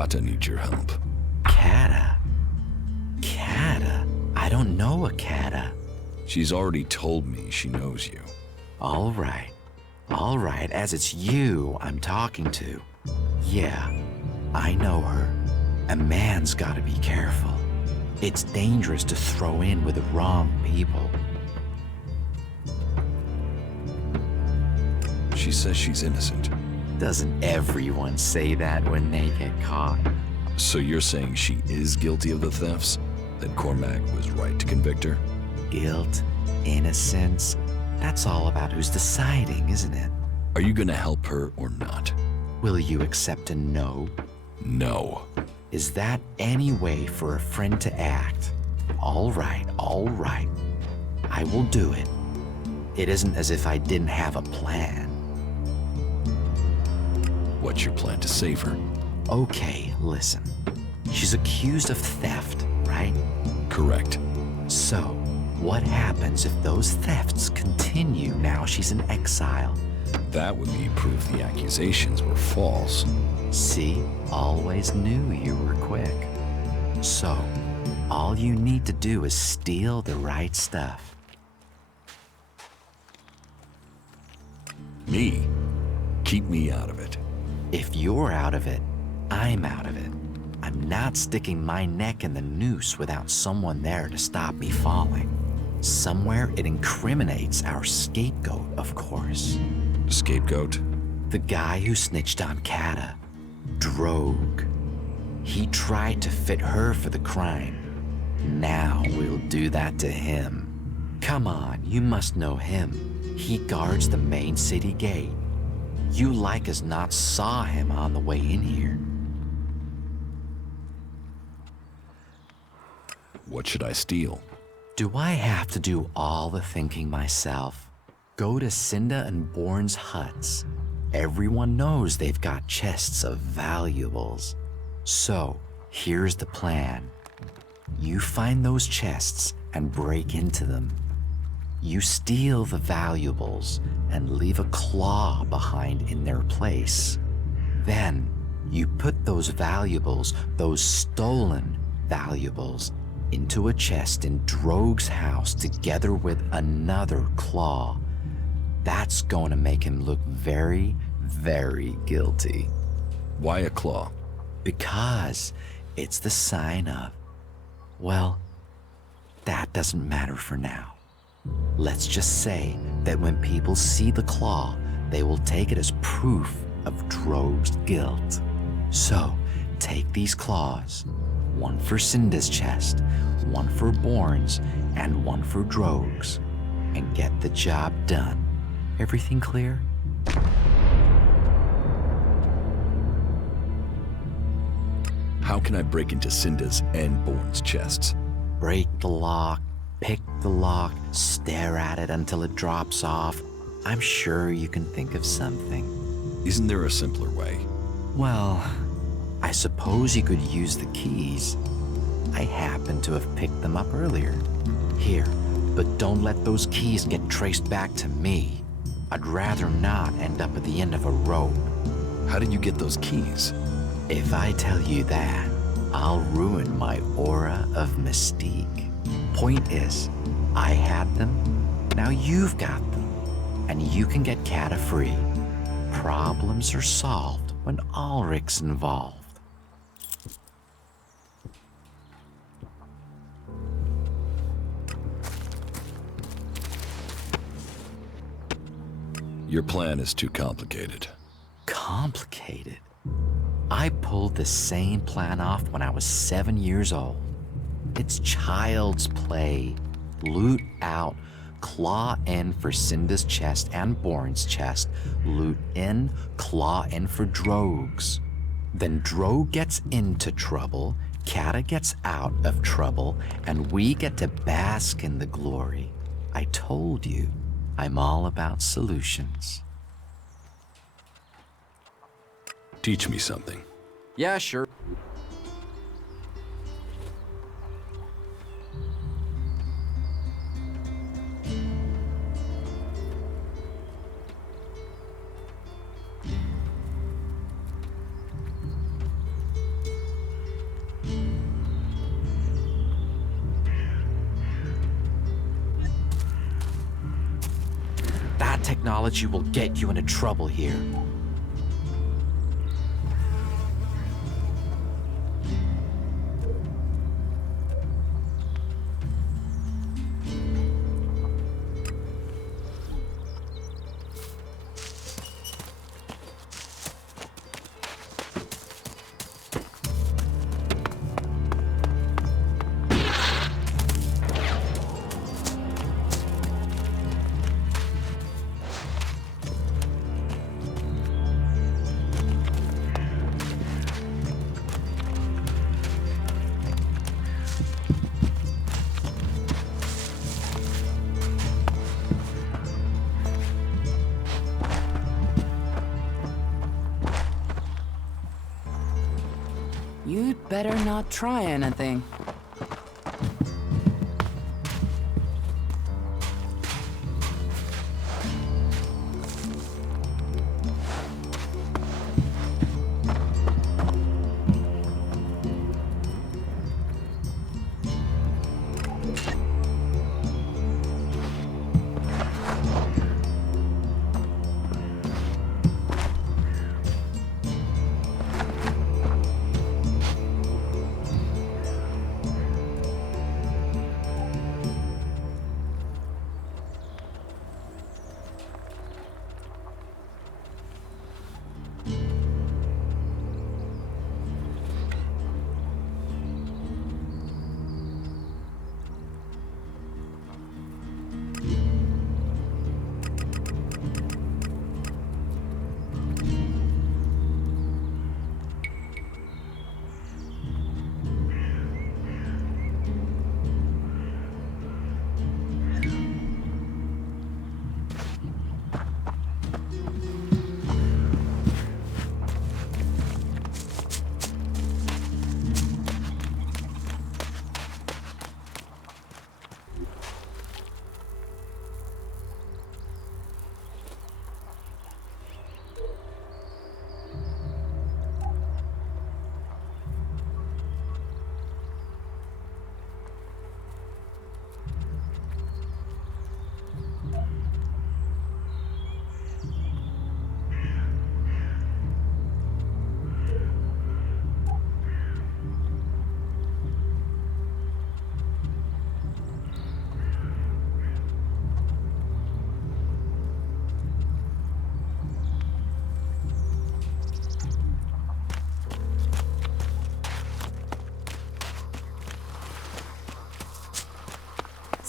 Kata needs your help. Kata? Kata? I don't know a Kata. She's already told me she knows you. All right, as it's you I'm talking to. Yeah, I know her. A man's gotta be careful. It's dangerous to throw in with the wrong people. She says she's innocent. Doesn't everyone say that when they get caught? So you're saying she is guilty of the thefts? That Cormac was right to convict her? Guilt, innocence, that's all about who's deciding, isn't it? Are you gonna help her or not? Will you accept a no? No. Is that any way for a friend to act? All right. I will do it. It isn't as if I didn't have a plan. What's your plan to save her? Okay, listen. She's accused of theft, right? Correct. So, what happens if those thefts continue now she's in exile? That would be proof the accusations were false. See, always knew you were quick. So, all you need to do is steal the right stuff. Me? Keep me out of it. If you're out of it, I'm out of it. I'm not sticking my neck in the noose without someone there to stop me falling. Somewhere it incriminates our scapegoat, of course. Scapegoat? The guy who snitched on Kata. Drogue. He tried to fit her for the crime. Now we'll do that to him. Come on, you must know him. He guards the main city gate. You like as not saw him on the way in here. What should I steal? Do I have to do all the thinking myself? Go to Cinda and Bourne's huts. Everyone knows they've got chests of valuables. So, here's the plan. You find those chests and break into them. You steal the valuables and leave a claw behind in their place. Then, you put those valuables, those stolen valuables, into a chest in Drogue's house together with another claw. That's going to make him look very, very guilty. Why a claw? Because it's the sign of, well, that doesn't matter for now. Let's just say that when people see the claw, they will take it as proof of Drogue's guilt. So, take these claws, one for Cinda's chest, one for Bourne's, and one for Drogue's, and get the job done. Everything clear? How can I break into Cinda's and Bourne's chests? Break the lock, pick the lock, stare at it until it drops off. I'm sure you can think of something. Isn't there a simpler way? Well, I suppose you could use the keys. I happen to have picked them up earlier. Here, but don't let those keys get traced back to me. I'd rather not end up at the end of a rope. How did you get those keys? If I tell you that, I'll ruin my aura of mystique. Point is, I had them, now you've got them, and you can get Kata free. Problems are solved when Ulrich's involved. Your plan is too complicated. Complicated? I pulled the same plan off when I was 7 years old. It's child's play. Loot out, claw in for Cinda's chest and Bourne's chest, loot in, claw in for Drogue's. Then Drogue gets into trouble, Kata gets out of trouble, and we get to bask in the glory. I told you, I'm all about solutions. Teach me something. Yeah, sure. technology will get you into trouble here. You'd better not try anything.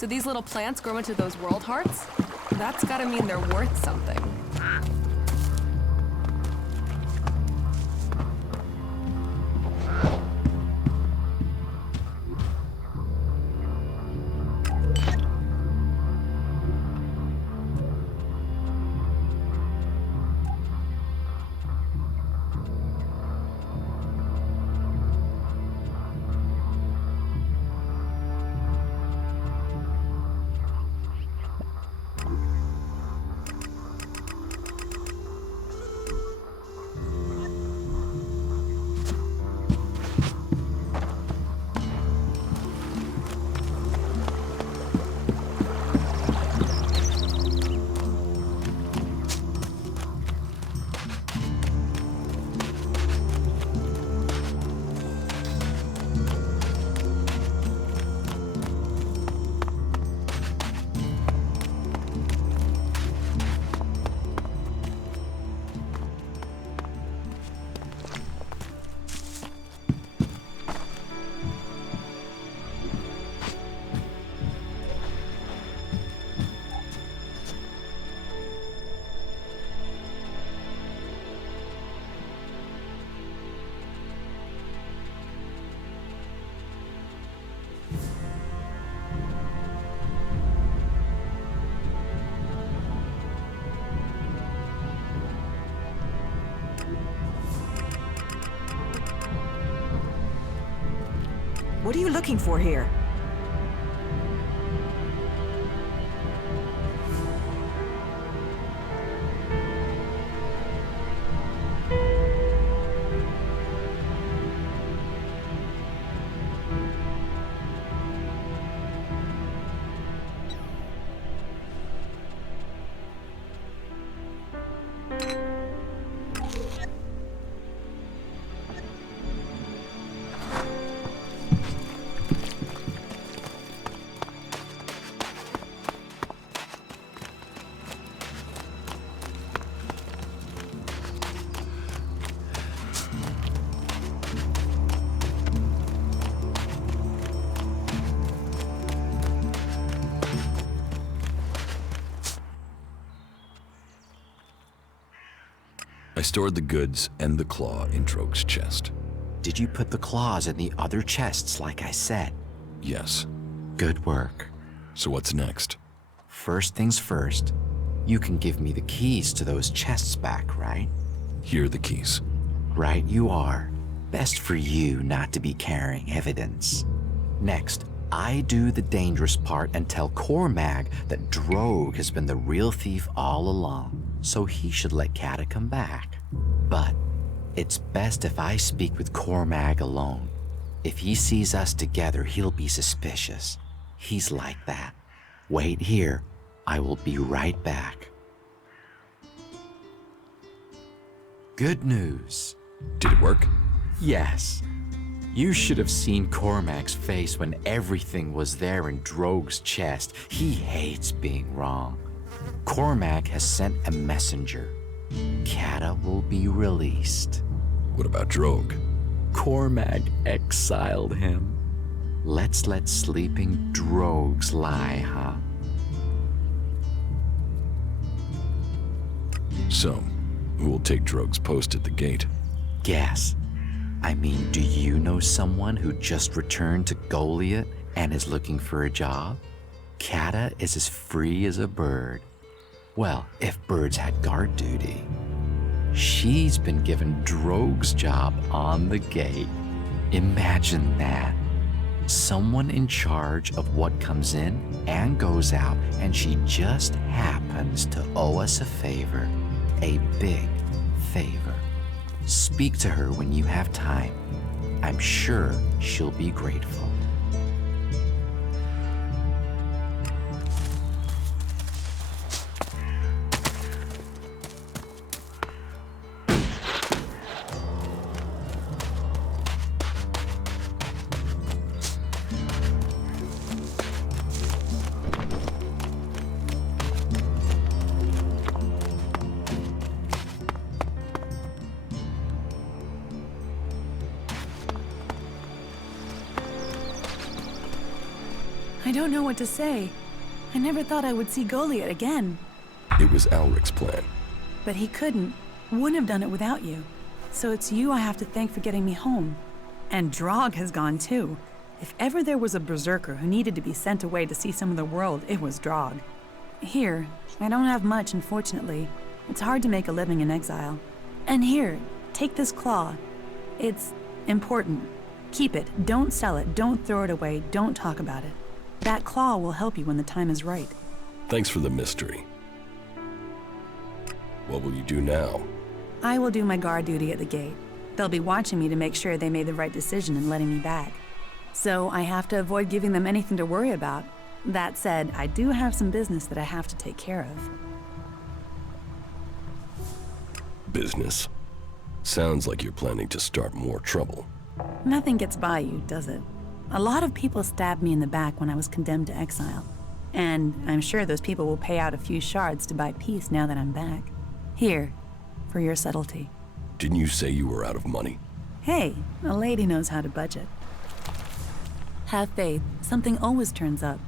So these little plants grow into those world hearts? That's gotta mean they're worth something. What are you looking for here? I stored the goods and the claw in Droge's chest. Did you put the claws in the other chests like I said? Yes. Good work. So what's next? First things first, you can give me the keys to those chests back, right? Here are the keys. Right you are. Best for you not to be carrying evidence. Next, I do the dangerous part and tell Cormag that Droge has been the real thief all along, so he should let Kata come back. But it's best if I speak with Cormag alone. If he sees us together, he'll be suspicious. He's like that. Wait here. I will be right back. Good news. Did it work? Yes. You should have seen Cormac's face when everything was there in Droge's chest. He hates being wrong. Cormac has sent a messenger. Kata will be released. What about Droge? Cormac exiled him. Let's let sleeping Drogues lie, huh? So, who will take Droge's post at the gate? Guess. I mean, do you know someone who just returned to Goliath and is looking for a job? Kata is as free as a bird. Well, if birds had guard duty. She's been given Droge's job on the gate. Imagine that. Someone in charge of what comes in and goes out, and she just happens to owe us a favor. A big favor. Speak to her when you have time. I'm sure she'll be grateful. I don't know what to say. I never thought I would see Goliath again. It was Alric's plan. But he couldn't. Wouldn't have done it without you. So it's you I have to thank for getting me home. And Drog has gone too. If ever there was a berserker who needed to be sent away to see some of the world, it was Drog. Here, I don't have much, unfortunately. It's hard to make a living in exile. And here, take this claw. It's important. Keep it. Don't sell it. Don't throw it away. Don't talk about it. That claw will help you when the time is right. Thanks for the mystery. What will you do now? I will do my guard duty at the gate. They'll be watching me to make sure they made the right decision in letting me back. So I have to avoid giving them anything to worry about. That said, I do have some business that I have to take care of. Business? Sounds like you're planning to start more trouble. Nothing gets by you, does it? A lot of people stabbed me in the back when I was condemned to exile. And I'm sure those people will pay out a few shards to buy peace now that I'm back. Here, for your subtlety. Didn't you say you were out of money? Hey, a lady knows how to budget. Have faith, something always turns up.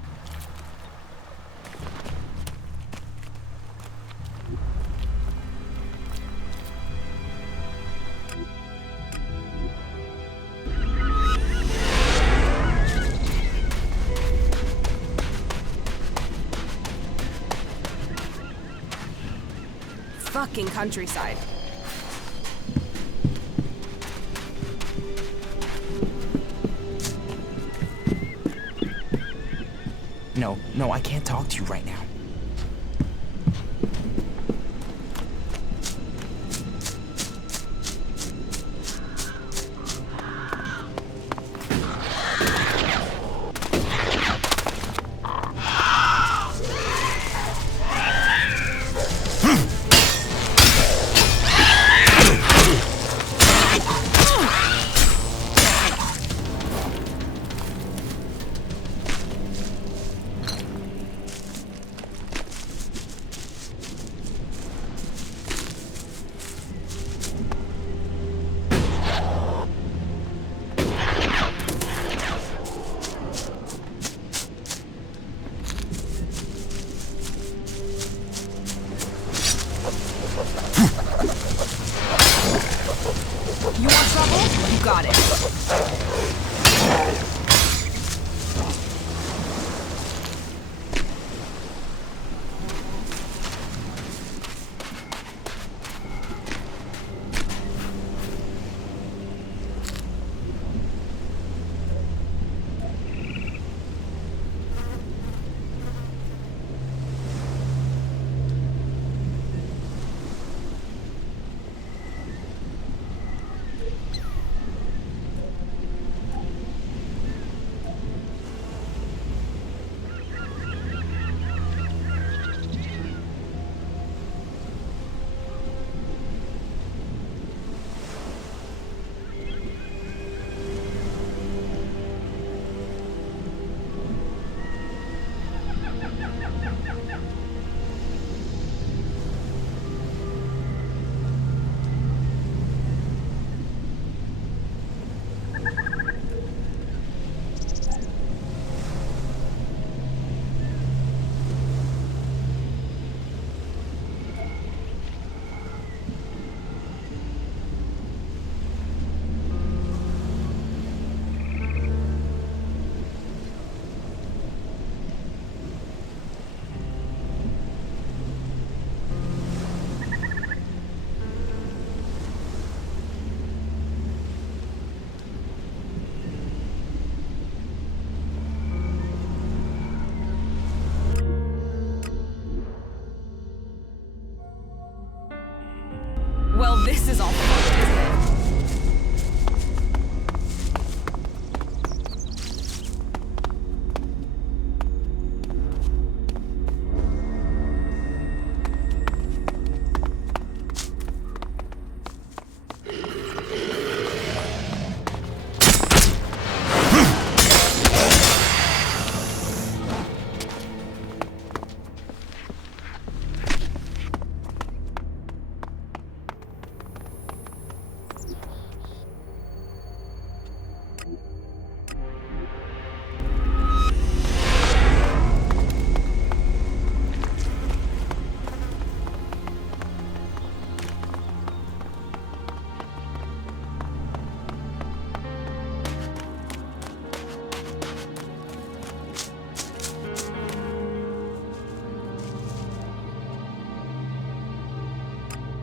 Fucking countryside. No, I can't talk to you right now. This is all fucked, isn't it?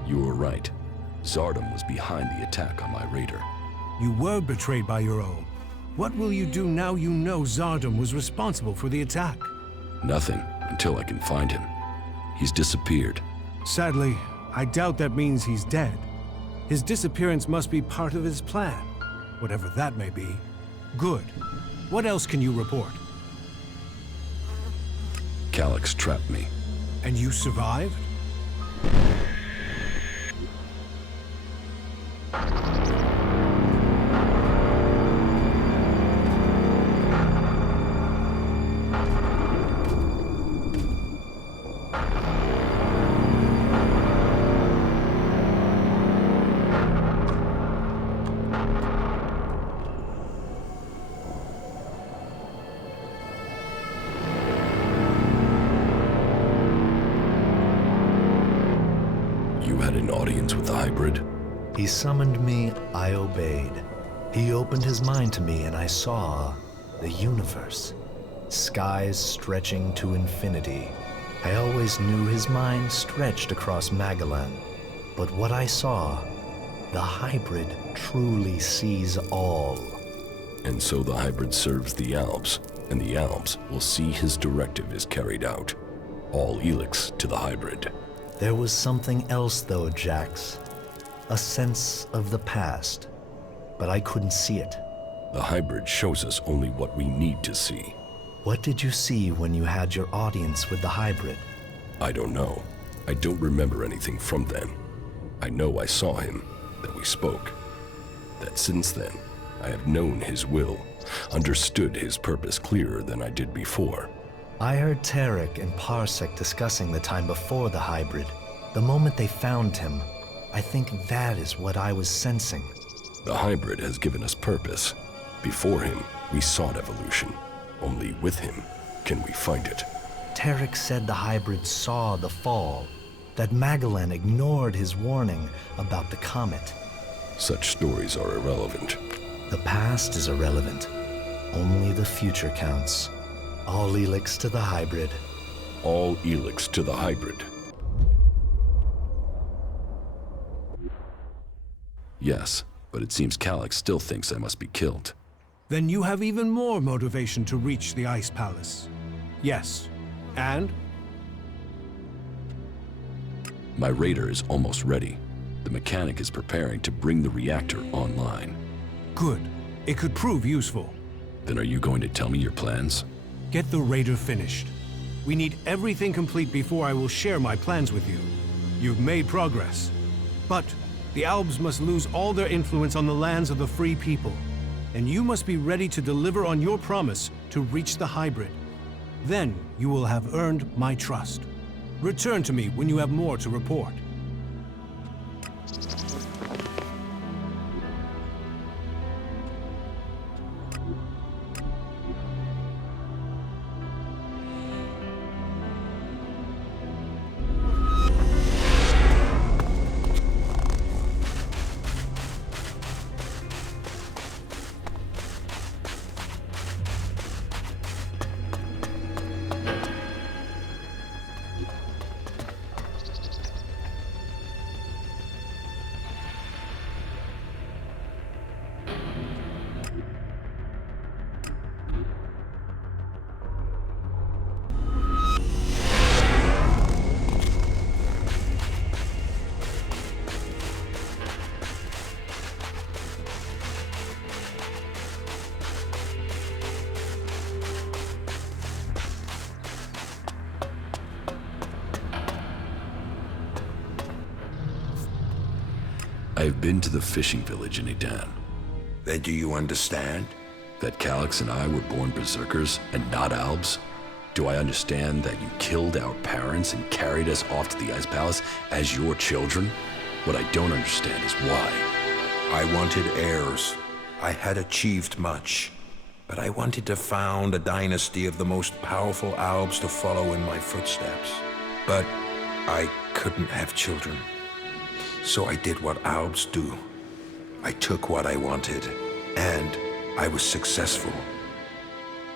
You were right. Zardom was behind the attack on my raider. You were betrayed by your own. What will you do now you know Zardom was responsible for the attack? Nothing, until I can find him. He's disappeared. Sadly, I doubt that means he's dead. His disappearance must be part of his plan, whatever that may be. Good. What else can you report? Calyx trapped me. And you survived? You had an audience with the hybrid? He summoned me, I obeyed. He opened his mind to me and I saw the universe. Skies stretching to infinity. I always knew his mind stretched across Magellan. But what I saw, the hybrid truly sees all. And so the hybrid serves the Albs, and the Albs will see his directive is carried out. All ELEX to the hybrid. There was something else though, Jax. A sense of the past. But I couldn't see it. The hybrid shows us only what we need to see. What did you see when you had your audience with the hybrid? I don't know. I don't remember anything from then. I know I saw him, that we spoke. That since then, I have known his will, understood his purpose clearer than I did before. I heard Tarek and Parsec discussing the time before the hybrid. The moment they found him, I think that is what I was sensing. The hybrid has given us purpose. Before him, we sought evolution. Only with him can we find it. Tarek said the hybrid saw the fall, that Magellan ignored his warning about the comet. Such stories are irrelevant. The past is irrelevant. Only the future counts. All ELEX to the hybrid. All ELEX to the hybrid. Yes, but it seems Calyx still thinks I must be killed. Then you have even more motivation to reach the Ice Palace. Yes. And? My raider is almost ready. The mechanic is preparing to bring the reactor online. Good. It could prove useful. Then are you going to tell me your plans? Get the raider finished. We need everything complete before I will share my plans with you. You've made progress. But the Albs must lose all their influence on the lands of the free people. And you must be ready to deliver on your promise to reach the hybrid. Then you will have earned my trust. Return to me when you have more to report. I have been to the fishing village in Edan. Then do you understand? That Calyx and I were born berserkers and not Albs? Do I understand that you killed our parents and carried us off to the Ice Palace as your children? What I don't understand is why. I wanted heirs. I had achieved much. But I wanted to found a dynasty of the most powerful Albs to follow in my footsteps. But I couldn't have children. So I did what Albs do. I took what I wanted, and I was successful.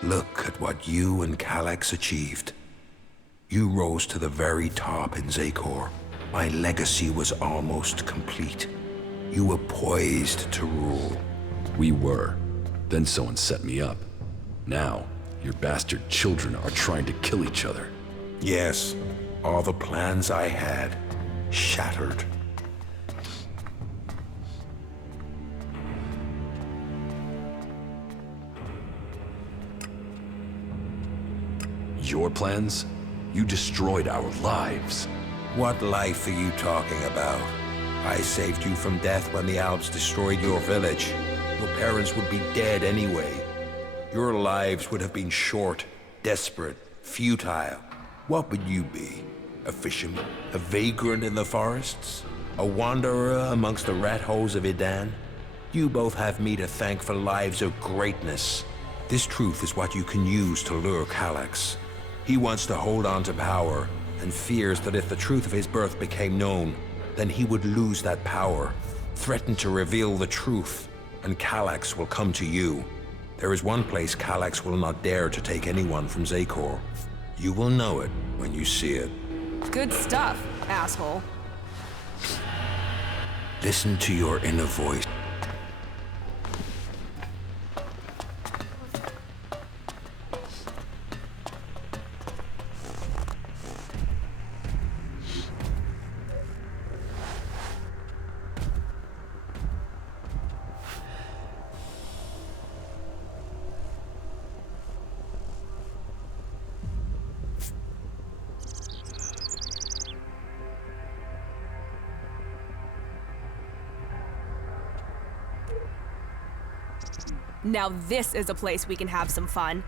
Look at what you and Calyx achieved. You rose to the very top in Zakor. My legacy was almost complete. You were poised to rule. We were. Then someone set me up. Now, your bastard children are trying to kill each other. Yes, all the plans I had shattered. Your plans? You destroyed our lives. What life are you talking about? I saved you from death when the Albs destroyed your village. Your parents would be dead anyway. Your lives would have been short, desperate, futile. What would you be? A fisherman? A vagrant in the forests? A wanderer amongst the rat holes of Edan? You both have me to thank for lives of greatness. This truth is what you can use to lure Calyx. He wants to hold on to power, and fears that if the truth of his birth became known, then he would lose that power, threaten to reveal the truth, and Calyx will come to you. There is one place Calyx will not dare to take anyone from Zakor. You will know it when you see it. Good stuff, asshole. Listen to your inner voice. Now this is a place we can have some fun.